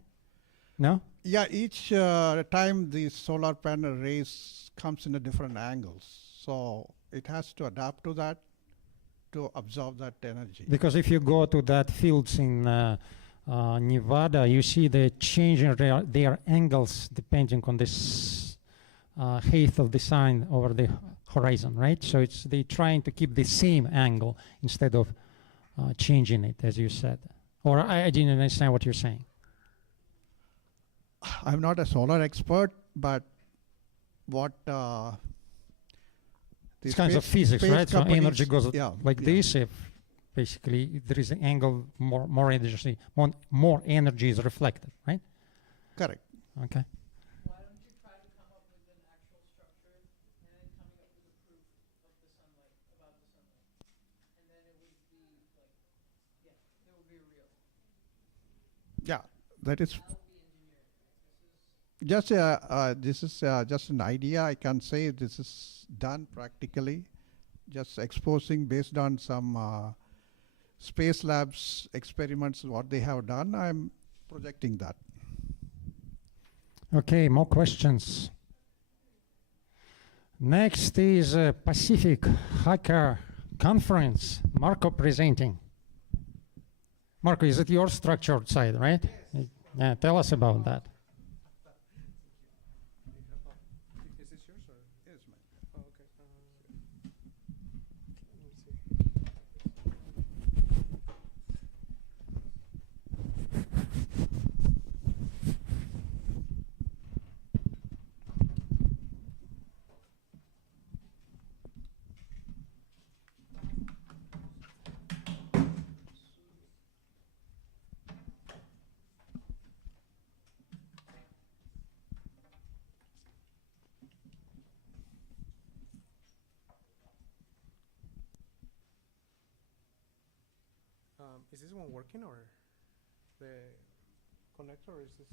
No? Yeah, each time the solar panel rays comes in a different angles. So it has to adapt to that to absorb that energy. Because if you go to that fields in Nevada, you see the change in their angles depending on this height of the sun over the horizon, right? So it's they trying to keep the same angle instead of changing it, as you said. Or I didn't understand what you're saying. I'm not a solar expert, but what It's kinds of physics, right? So energy goes like yeah. this. If basically there is an angle, more energy, more energy is reflected, right? Correct. Okay. Why don't you try to come up with an actual structure and then coming up with a proof of the sunlight, about the sunlight. And then it would be like, yeah, it would be real. Yeah, that is That would be engineering. this is just an idea. I can say this is done practically, just exposing based on some space labs experiments what they have done. I'm projecting that. Okay, more questions. Next is Pacific Hacker Conference. Marco presenting. Marco, is it your structured side, right? Yes. Yeah, tell us about that. Is this yours or? Yes, ma'am. Oh, okay. Let me see. Is this one working or the connector? Or is this?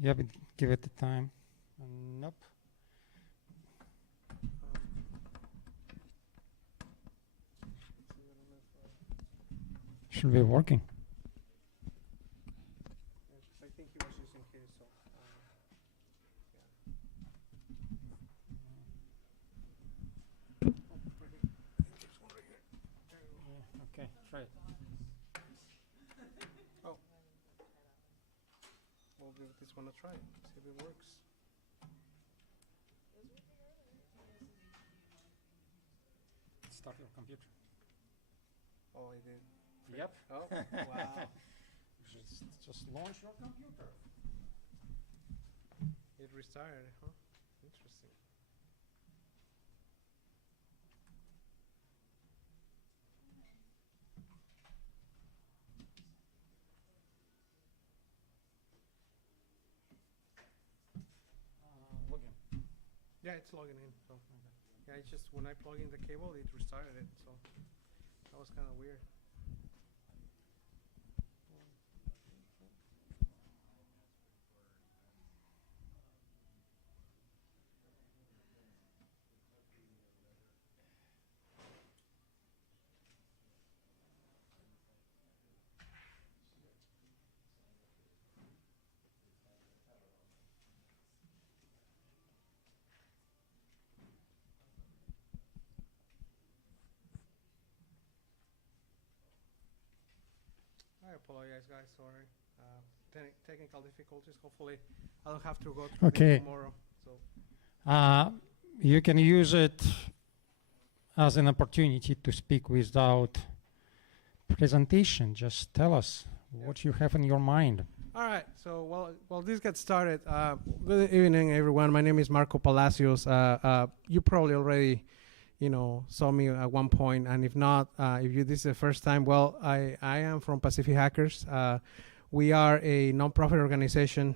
Yeah, but give it the time. Nope. Should be working. I think he was using his. So, Okay, try it. oh, we'll give this one a try. See if it works. Start your computer. Oh, I did. Yep. Oh, wow. Just launch your computer. It restarted, huh? Interesting. Login. Yeah, it's logging in. So, yeah, it's just when I plug in the cable, it restarted it. So that was kind of weird. I apologize, guys. Sorry. Technical difficulties. Hopefully, I don't have to go through Okay. them tomorrow. So. You can use it as an opportunity to speak without presentation. Just tell us what you have in your mind. All right. So, well, this gets started. Good evening, everyone. My name is Marco Palacios. You probably already, saw me at one point, and if not, if this is the first time, well, I am from Pacific Hackers. We are a nonprofit organization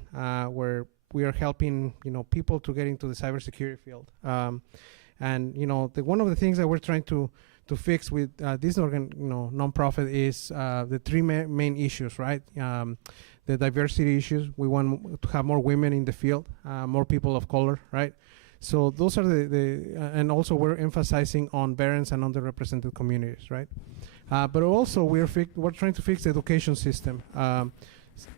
where we are helping, people to get into the cybersecurity field. And one of the things that we're trying to fix with this nonprofit is the three main issues, right? The diversity issues. We want to have more women in the field, more people of color, right? So those are and also we're emphasizing on veterans and underrepresented communities, right? But also we're trying to fix the education system.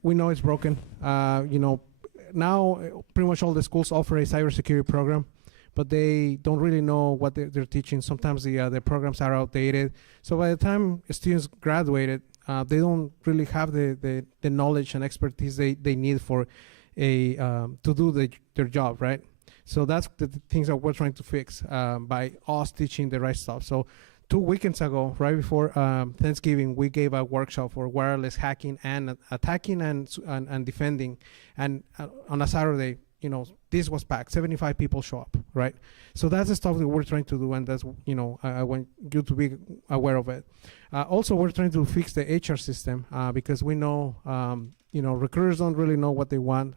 We know it's broken. Now pretty much all the schools offer a cybersecurity program, but they don't really know what they're teaching. Sometimes the programs are outdated. So by the time students graduated, they don't really have the knowledge and expertise they need for to do their job, right? So that's the things that we're trying to fix by us teaching the right stuff. So 2 weekends ago, right before Thanksgiving, we gave a workshop for wireless hacking and attacking and defending. And on a Saturday, this was packed. 75 people show up, right? So that's the stuff that we're trying to do, and that's, I want you to be aware of it. Also, we're trying to fix the HR system because we know, recruiters don't really know what they want.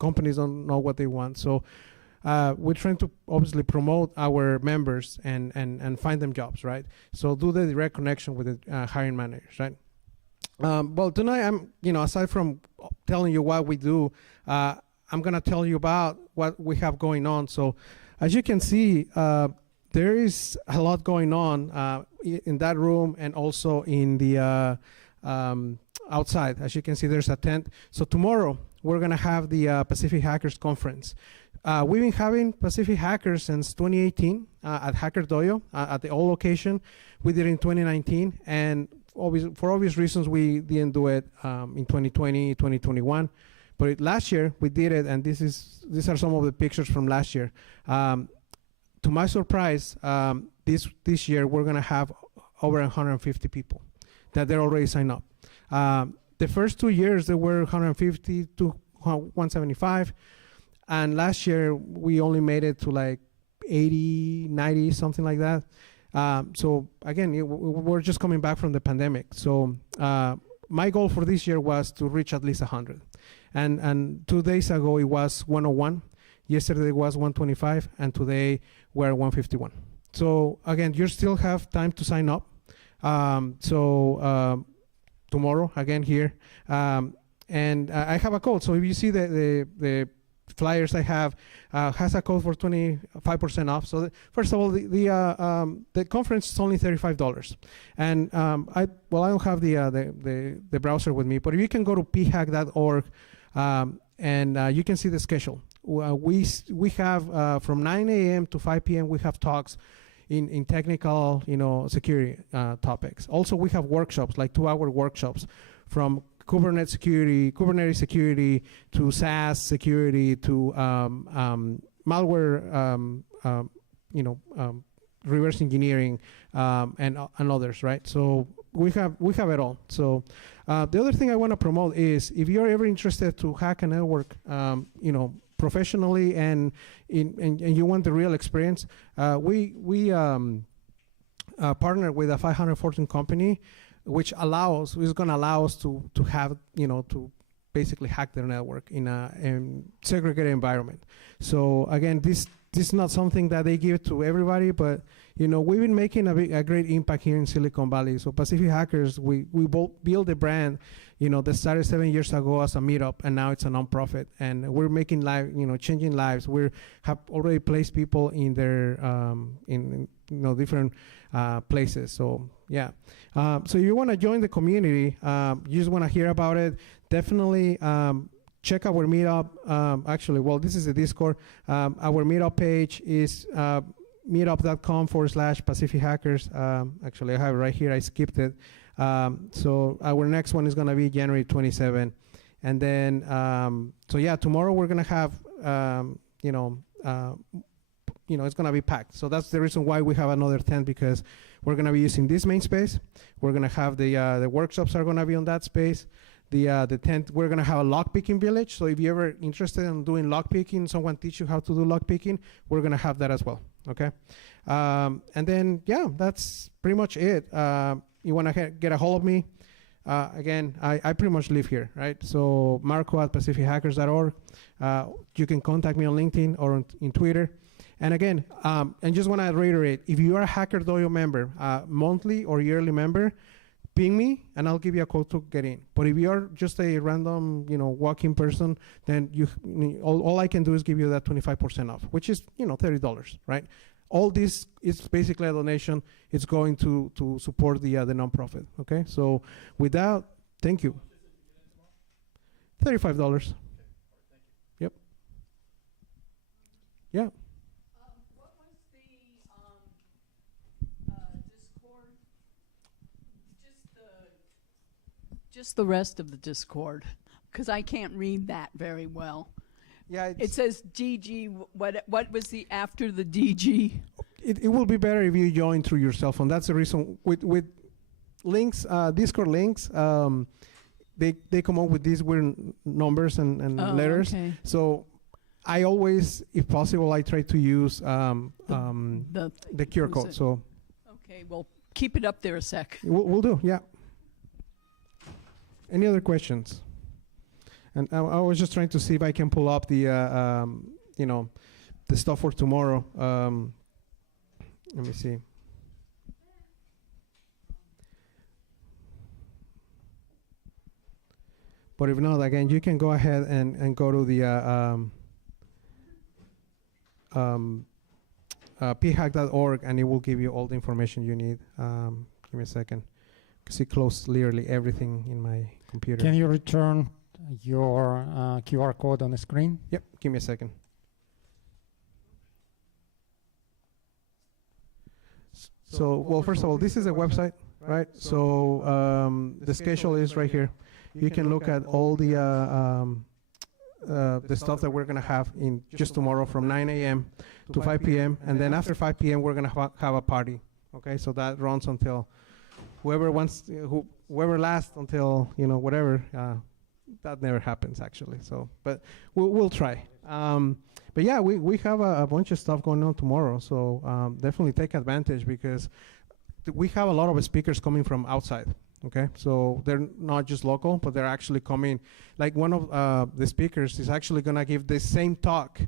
Companies don't know what they want. So we're trying to obviously promote our members and find them jobs, right? So do the direct connection with the hiring managers, right? Well, tonight I'm, aside from telling you what we do, I'm gonna tell you about what we have going on. So as you can see, there is a lot going on in that room and also in the outside. As you can see, there's a tent. So tomorrow we're gonna have the Pacific Hackers Conference. We've been having Pacific Hackers since 2018 at Hacker Dojo at the old location. We did it in 2019, and for obvious reasons, we didn't do it in 2020, 2021. But last year we did it, and these are some of the pictures from last year. To my surprise, this year we're gonna have over 150 people that they're already signed up. The first 2 years there were 150 to 175. And last year, we only made it to like 80, 90, something like that. So again, we're just coming back from the pandemic. So my goal for this year was to reach at least 100. And 2 days ago, it was 101. Yesterday was 125. And today, we're 151. So again, you still have time to sign up. Tomorrow, again here. And I have a code. So if you see the flyers I have has a code for 25% off. So first of all, the conference is only $35, and I don't have the browser with me, but if you can go to phack.org and you can see the schedule. We have from 9 a.m. to 5 p.m. we have talks in technical security topics. Also, we have workshops, like 2-hour workshops from Kubernetes security to SaaS security to malware, reverse engineering, and others, right? So we have it all. So the other thing I want to promote is if you're ever interested to hack a network, professionally and you want the real experience, we partner with a 514 company, which is going to allow us to have, to basically hack their network in a segregated environment. So again, this is not something that they give to everybody, but we've been making a great impact here in Silicon Valley. So Pacific Hackers, we both built a brand, that started 7 years ago as a meetup, and now it's a nonprofit, and we're making changing lives. We have already placed people in their different places. So yeah. So you want to join the community, you just want to hear about it, definitely check our meetup. This is the Discord. Our meetup page is meetup.com/Pacific Hackers. Actually, I have it right here. I skipped it. So our next one is going to be January 27. And then, tomorrow we're going to have, it's going to be packed. So that's the reason why we have another tent, because we're going to be using this main space. We're going to have the workshops are going to be on that space. The tent, we're going to have a lockpicking village. So if you're ever interested in doing lockpicking, someone teach you how to do lockpicking, we're going to have that as well. Okay. And then, that's pretty much it. You want to get a hold of me. Again, I pretty much live here, right? So marco@pacifichackers.org. You can contact me on LinkedIn or in Twitter. And again, and just want to reiterate, if you are a Hacker Dojo member, monthly or yearly member, ping me and I'll give you a code to get in. But if you're just a random, walking person, then all I can do is give you that 25% off, which is, $30, right? All this is basically a donation. It's going to support the nonprofit. Okay, so with that, thank you. $35. Yep. Yeah. What was the Discord? Just the rest of the Discord, because I can't read that very well. Yeah, It says DG. What was the after the DG? It will be better if you join through your cell phone. That's the reason with links, Discord links. They come up with these weird numbers and letters. Okay. So I always, if possible, I try to use the QR code. So Okay, well, keep it up there a sec. we'll do, yeah. Any other questions? And I was just trying to see if I can pull up the the stuff for tomorrow. Let me see. But if not, again, you can go ahead and go to the phack.org and it will give you all the information you need. Give me a second, because it closed literally everything in my computer. Can you return your QR code on the screen? Yep, give me a second. So, well, first of all, this is a website, right? So the schedule is right here. You can look at all the stuff that we're going to have in just tomorrow from 9 a.m. to 5 p.m. And then after 5 p.m., we're going to have a party. Okay, so that runs until whoever wants, whoever lasts until, whatever. That never happens, actually. So, but we'll try. But yeah, we have a bunch of stuff going on tomorrow. So definitely take advantage, because we have a lot of speakers coming from outside. Okay, so they're not just local, but they're actually coming. Like one of the speakers is actually going to give the same talk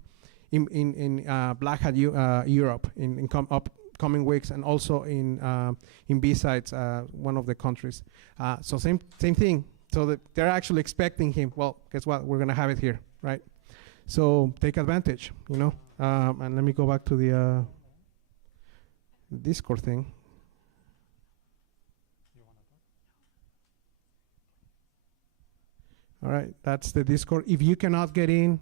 in Black Hat Europe in upcoming weeks, and also in B-Sides, one of the countries. So same thing. So that they're actually expecting him. Well, guess what? We're going to have it here, right? So take advantage, And let me go back to the Discord thing. All right, that's the Discord. If you cannot get in,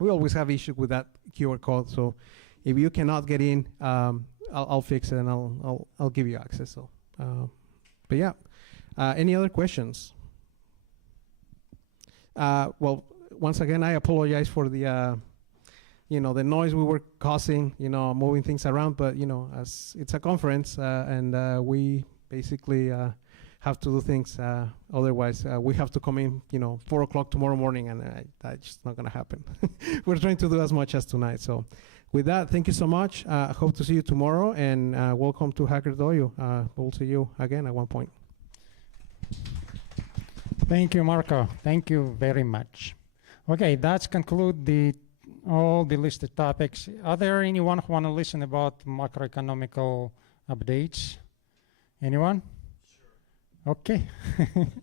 we always have issues with that QR code. So if you cannot get in, I'll fix it and I'll give you access. So, but yeah, any other questions? Well, once again, I apologize for the the noise we were causing, moving things around. But as it's a conference, and we basically have to do things. Otherwise, we have to come in, 4 o'clock tomorrow morning, and that's just not going to happen. We're trying to do as much as tonight. So with that, thank you so much. I hope to see you tomorrow, and welcome to Hacker Dojo. We'll see you again at one point. Thank you, Marco. Thank you very much. Okay, that's conclude all the listed topics. Are there anyone who want to listen about macroeconomical updates? Anyone? Okay,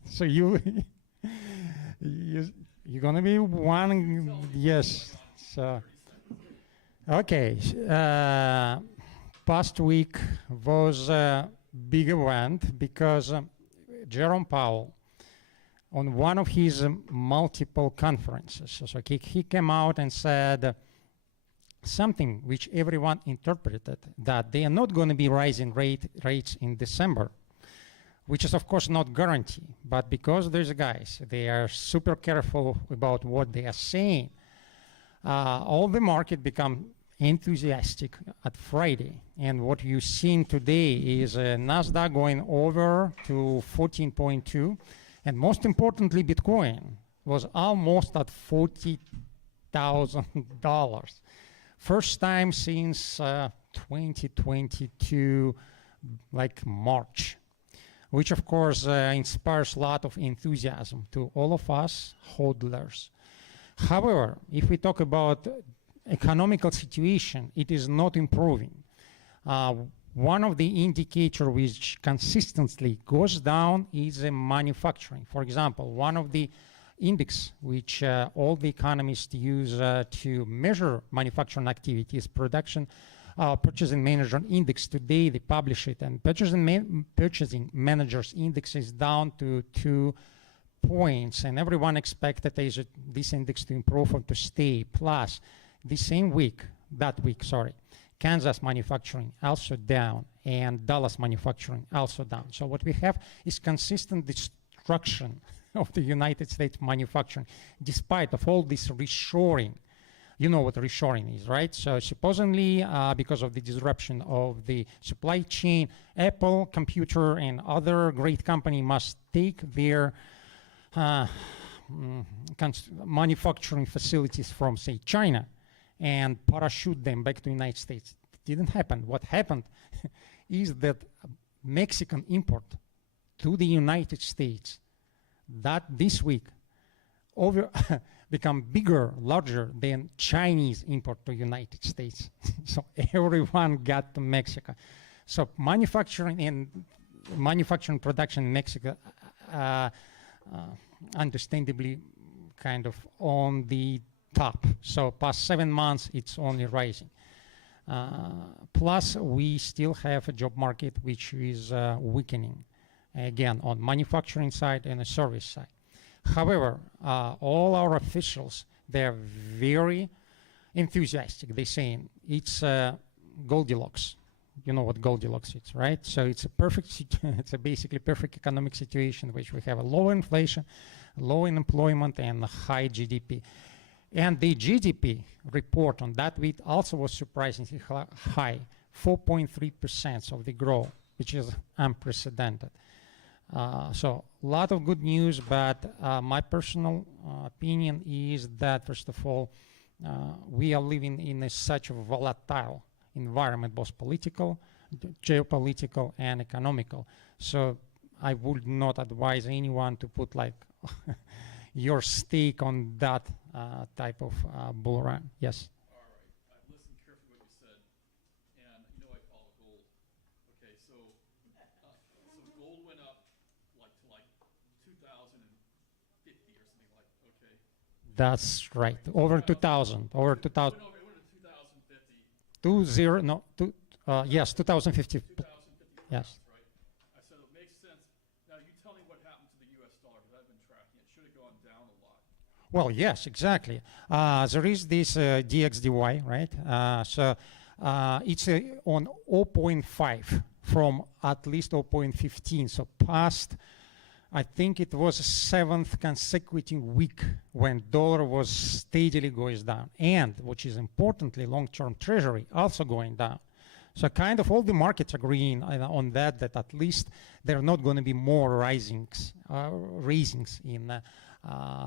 so you're gonna be one, yes. So, okay, past week was a big event because Jerome Powell, on one of his multiple conferences, so he came out and said something which everyone interpreted, that they are not going to be rising rates in December, which is of course not guarantee, but because these guys, they are super careful about what they are saying, all the market become enthusiastic at Friday. And what you're seeing today is NASDAQ going over to 14.2, and most importantly, Bitcoin was almost at $40,000. First time since 2022, like March, which of course inspires a lot of enthusiasm to all of us hodlers. However, if we talk about economical situation, it is not improving. one of the indicator which consistently goes down is manufacturing. For example, one of the index which all the economists use to measure manufacturing activity is purchasing manager index. Today they publish it, and purchasing managers index is down to 2 points, and everyone expected this index to improve or to stay. Plus, that week, Kansas manufacturing also down, and Dallas manufacturing also down. So what we have is consistent destruction of the United States manufacturing, despite of all this reshoring. You know what reshoring is, right? So supposedly, because of the disruption of the supply chain, Apple, computer, and other great company must take their manufacturing facilities from, say, China, and parachute them back to the United States. It didn't happen. What happened is that Mexican import to the United States that this week become larger than Chinese import to United States. So everyone got to Mexico. So manufacturing production in Mexico, understandably, kind of on the top. So past 7 months, it's only rising. Plus, we still have a job market which is weakening, again, on manufacturing side and the service side. However, all our officials, they're very enthusiastic. They're saying it's Goldilocks. You know what Goldilocks is, right? So it's a it's a basically perfect economic situation, which we have a low inflation, low unemployment, and high GDP. And the GDP report on that week also was surprisingly high, 4.3% of the growth, which is unprecedented. So a lot of good news, but my personal opinion is that, first of all, we are living in such a volatile environment, both political, geopolitical, and economical. So I would not advise anyone to put like your stake on that type of bull run. Yes. All right. I've listened carefully to what you said, and you know I follow gold. Okay, so gold went up to 2050 or something like. Okay. That's right. Over 2000. Over 2000. It went to 2050. Yes, 2050. 2050. Yes. Right. I said it makes sense. Now you tell me what happened to the U.S. dollar, because I've been tracking it. Should have gone down a lot. Well, yes, exactly. There is this DXDY, right? It's on 0.5 from at least 0.15. So past, I think it was 7th consecutive week when dollar was steadily going down. And, which is importantly, long-term treasury also going down. So kind of all the markets agreeing on that at least there are not going to be more raisings in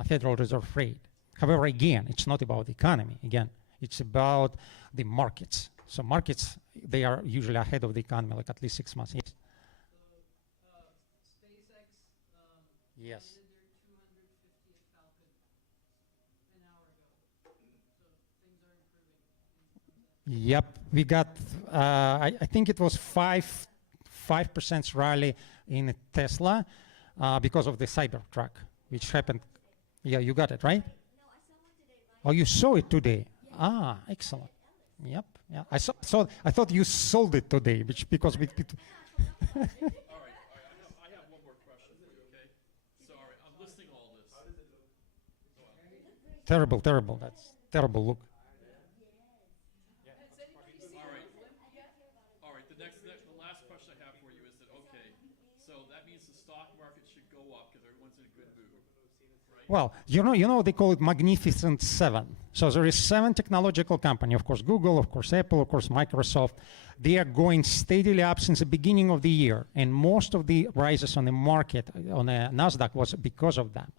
Federal Reserve rate. However, again, it's not about the economy. Again, it's about the markets. So markets, they are usually ahead of the economy, like at least 6 months. Yes. SpaceX Yes. landed their 250th Falcon an hour ago. So things are improving. Yep, we got, I think it was 5% rally in Tesla because of the Cybertruck, which happened. Yeah, you got it, right? No, I saw one today. Oh, you saw it today? Ah, excellent. Yep, yeah. I thought you sold it today, because we. All right. I have one more question for you, okay? So, all right, I'm listing all this. How does it look? Terrible. That's terrible look. Has anybody seen All right. the blimp yet? All right, the last question I have for you is that, okay, so that means the stock market should go up because everyone's in a good mood, right? Well, you know, they call it Magnificent Seven. So there is 7 technological companies, of course, Google, of course, Apple, of course, Microsoft. They are going steadily up since the beginning of the year, and most of the rises on the market, on the NASDAQ, was because of them.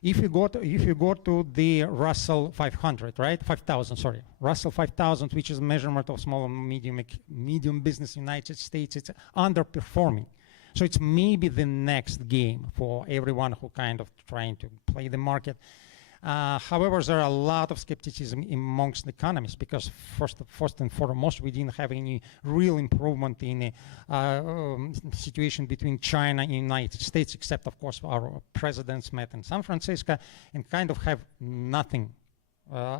If you go to the Russell 500, right? 5,000, sorry. Russell 5,000, which is a measurement of small and medium business in the United States, it's underperforming. So it's maybe the next game for everyone who kind of trying to play the market. However, there are a lot of skepticism amongst the economists because first and foremost, we didn't have any real improvement in the situation between China and the United States, except, of course, our presidents met in San Francisco and kind of have nothing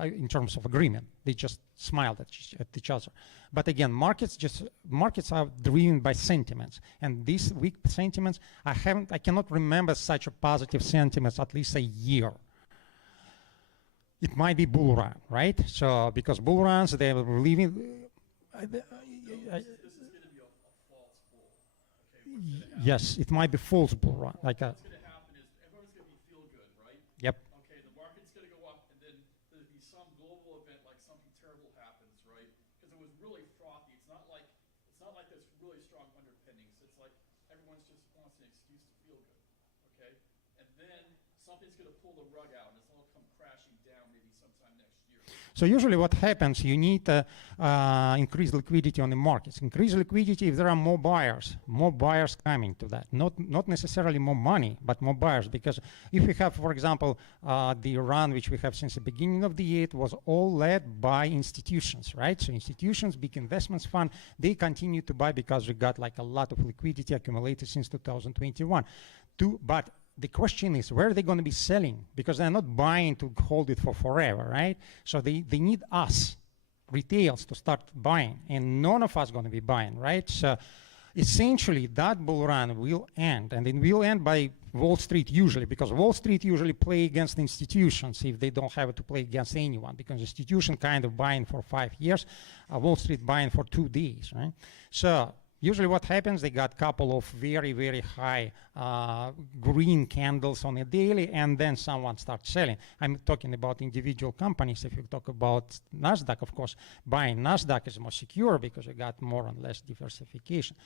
in terms of agreement. They just smiled at each other. But again, markets are driven by sentiments, and these weak sentiments, I cannot remember such a positive sentiments at least a year. It might be bull run, right? So because bull runs, they are living. This is going to be a false bull. Okay, Yes, it might be false bull run. Like what's going to happen is everyone's going to be feel good, right? Yep. Okay, the market's going to go up, and then there'll be some global event like something terrible happens, right? Because it was really frothy. It's not like there's really strong underpinnings. It's like everyone's just wants an excuse to feel good, okay? And then something's going to pull the rug out, and it's all come crashing down maybe sometime next year. So usually what happens, you need increased liquidity on the markets. Increased liquidity if there are more buyers coming to that. Not necessarily more money, but more buyers. Because if we have, for example, the run which we have since the beginning of the year, it was all led by institutions, right? So institutions, big investments fund, they continue to buy because we got like a lot of liquidity accumulated since 2021. But the question is, where are they going to be selling? Because they're not buying to hold it for forever, right? So they need us, retails, to start buying, and none of us going to be buying, right? So essentially, that bull run will end, and it will end by Wall Street usually, because Wall Street usually play against institutions if they don't have to play against anyone, because institution kind of buying for 5 years, Wall Street buying for 2 days, right? So usually what happens, they got a couple of very, very high green candles on a daily, and then someone starts selling. I'm talking about individual companies. If you talk about NASDAQ, of course, buying NASDAQ is more secure because you got more and less diversification.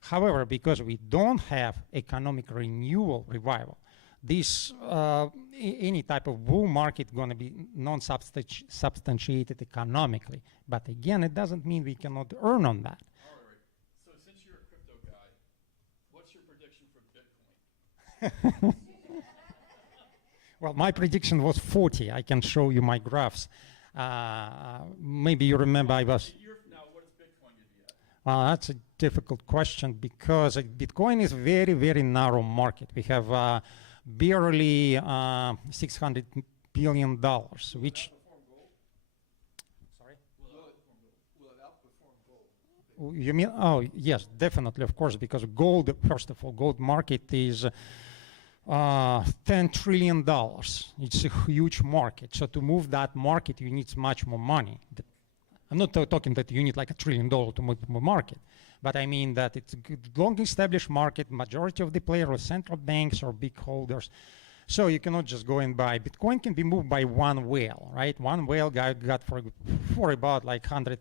However, because we don't have economic revival, this any type of bull market going to be non-substantiated economically. But again, it doesn't mean we cannot earn on that. Well, my prediction was 40. I can show you my graphs. Maybe you remember I was. A year from now, what is Bitcoin going to be at? That's a difficult question because Bitcoin is very, very narrow market. We have barely $600 billion, which. Sorry? Will it outperform gold? You mean? Oh, yes, definitely, of course, because gold, first of all, gold market is $10 trillion. It's a huge market. So to move that market, you need much more money. I'm not talking that you need like $1 trillion to move the market, but I mean that it's a good, long-established market. Majority of the players are central banks or big holders. So you cannot just go and buy. Bitcoin can be moved by one whale, right? One whale guy got for about like 100,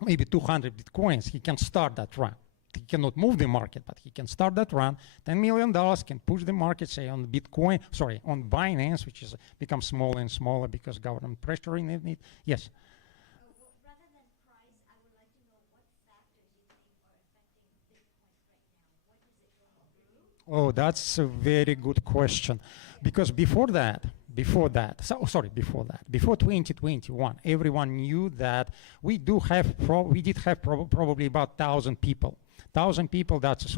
maybe 200 Bitcoins. He can start that run. He cannot move the market, but he can start that run. $10 million can push the market, say on Bitcoin, on Binance, which is become smaller and smaller because government pressure in it. Yes. Rather than price, I would like to know what factors you think are affecting Bitcoin right now. What is it going through? Oh, that's a very good question. Because before 2021, everyone knew that we did have probably about 1,000 people. 1,000 people, that's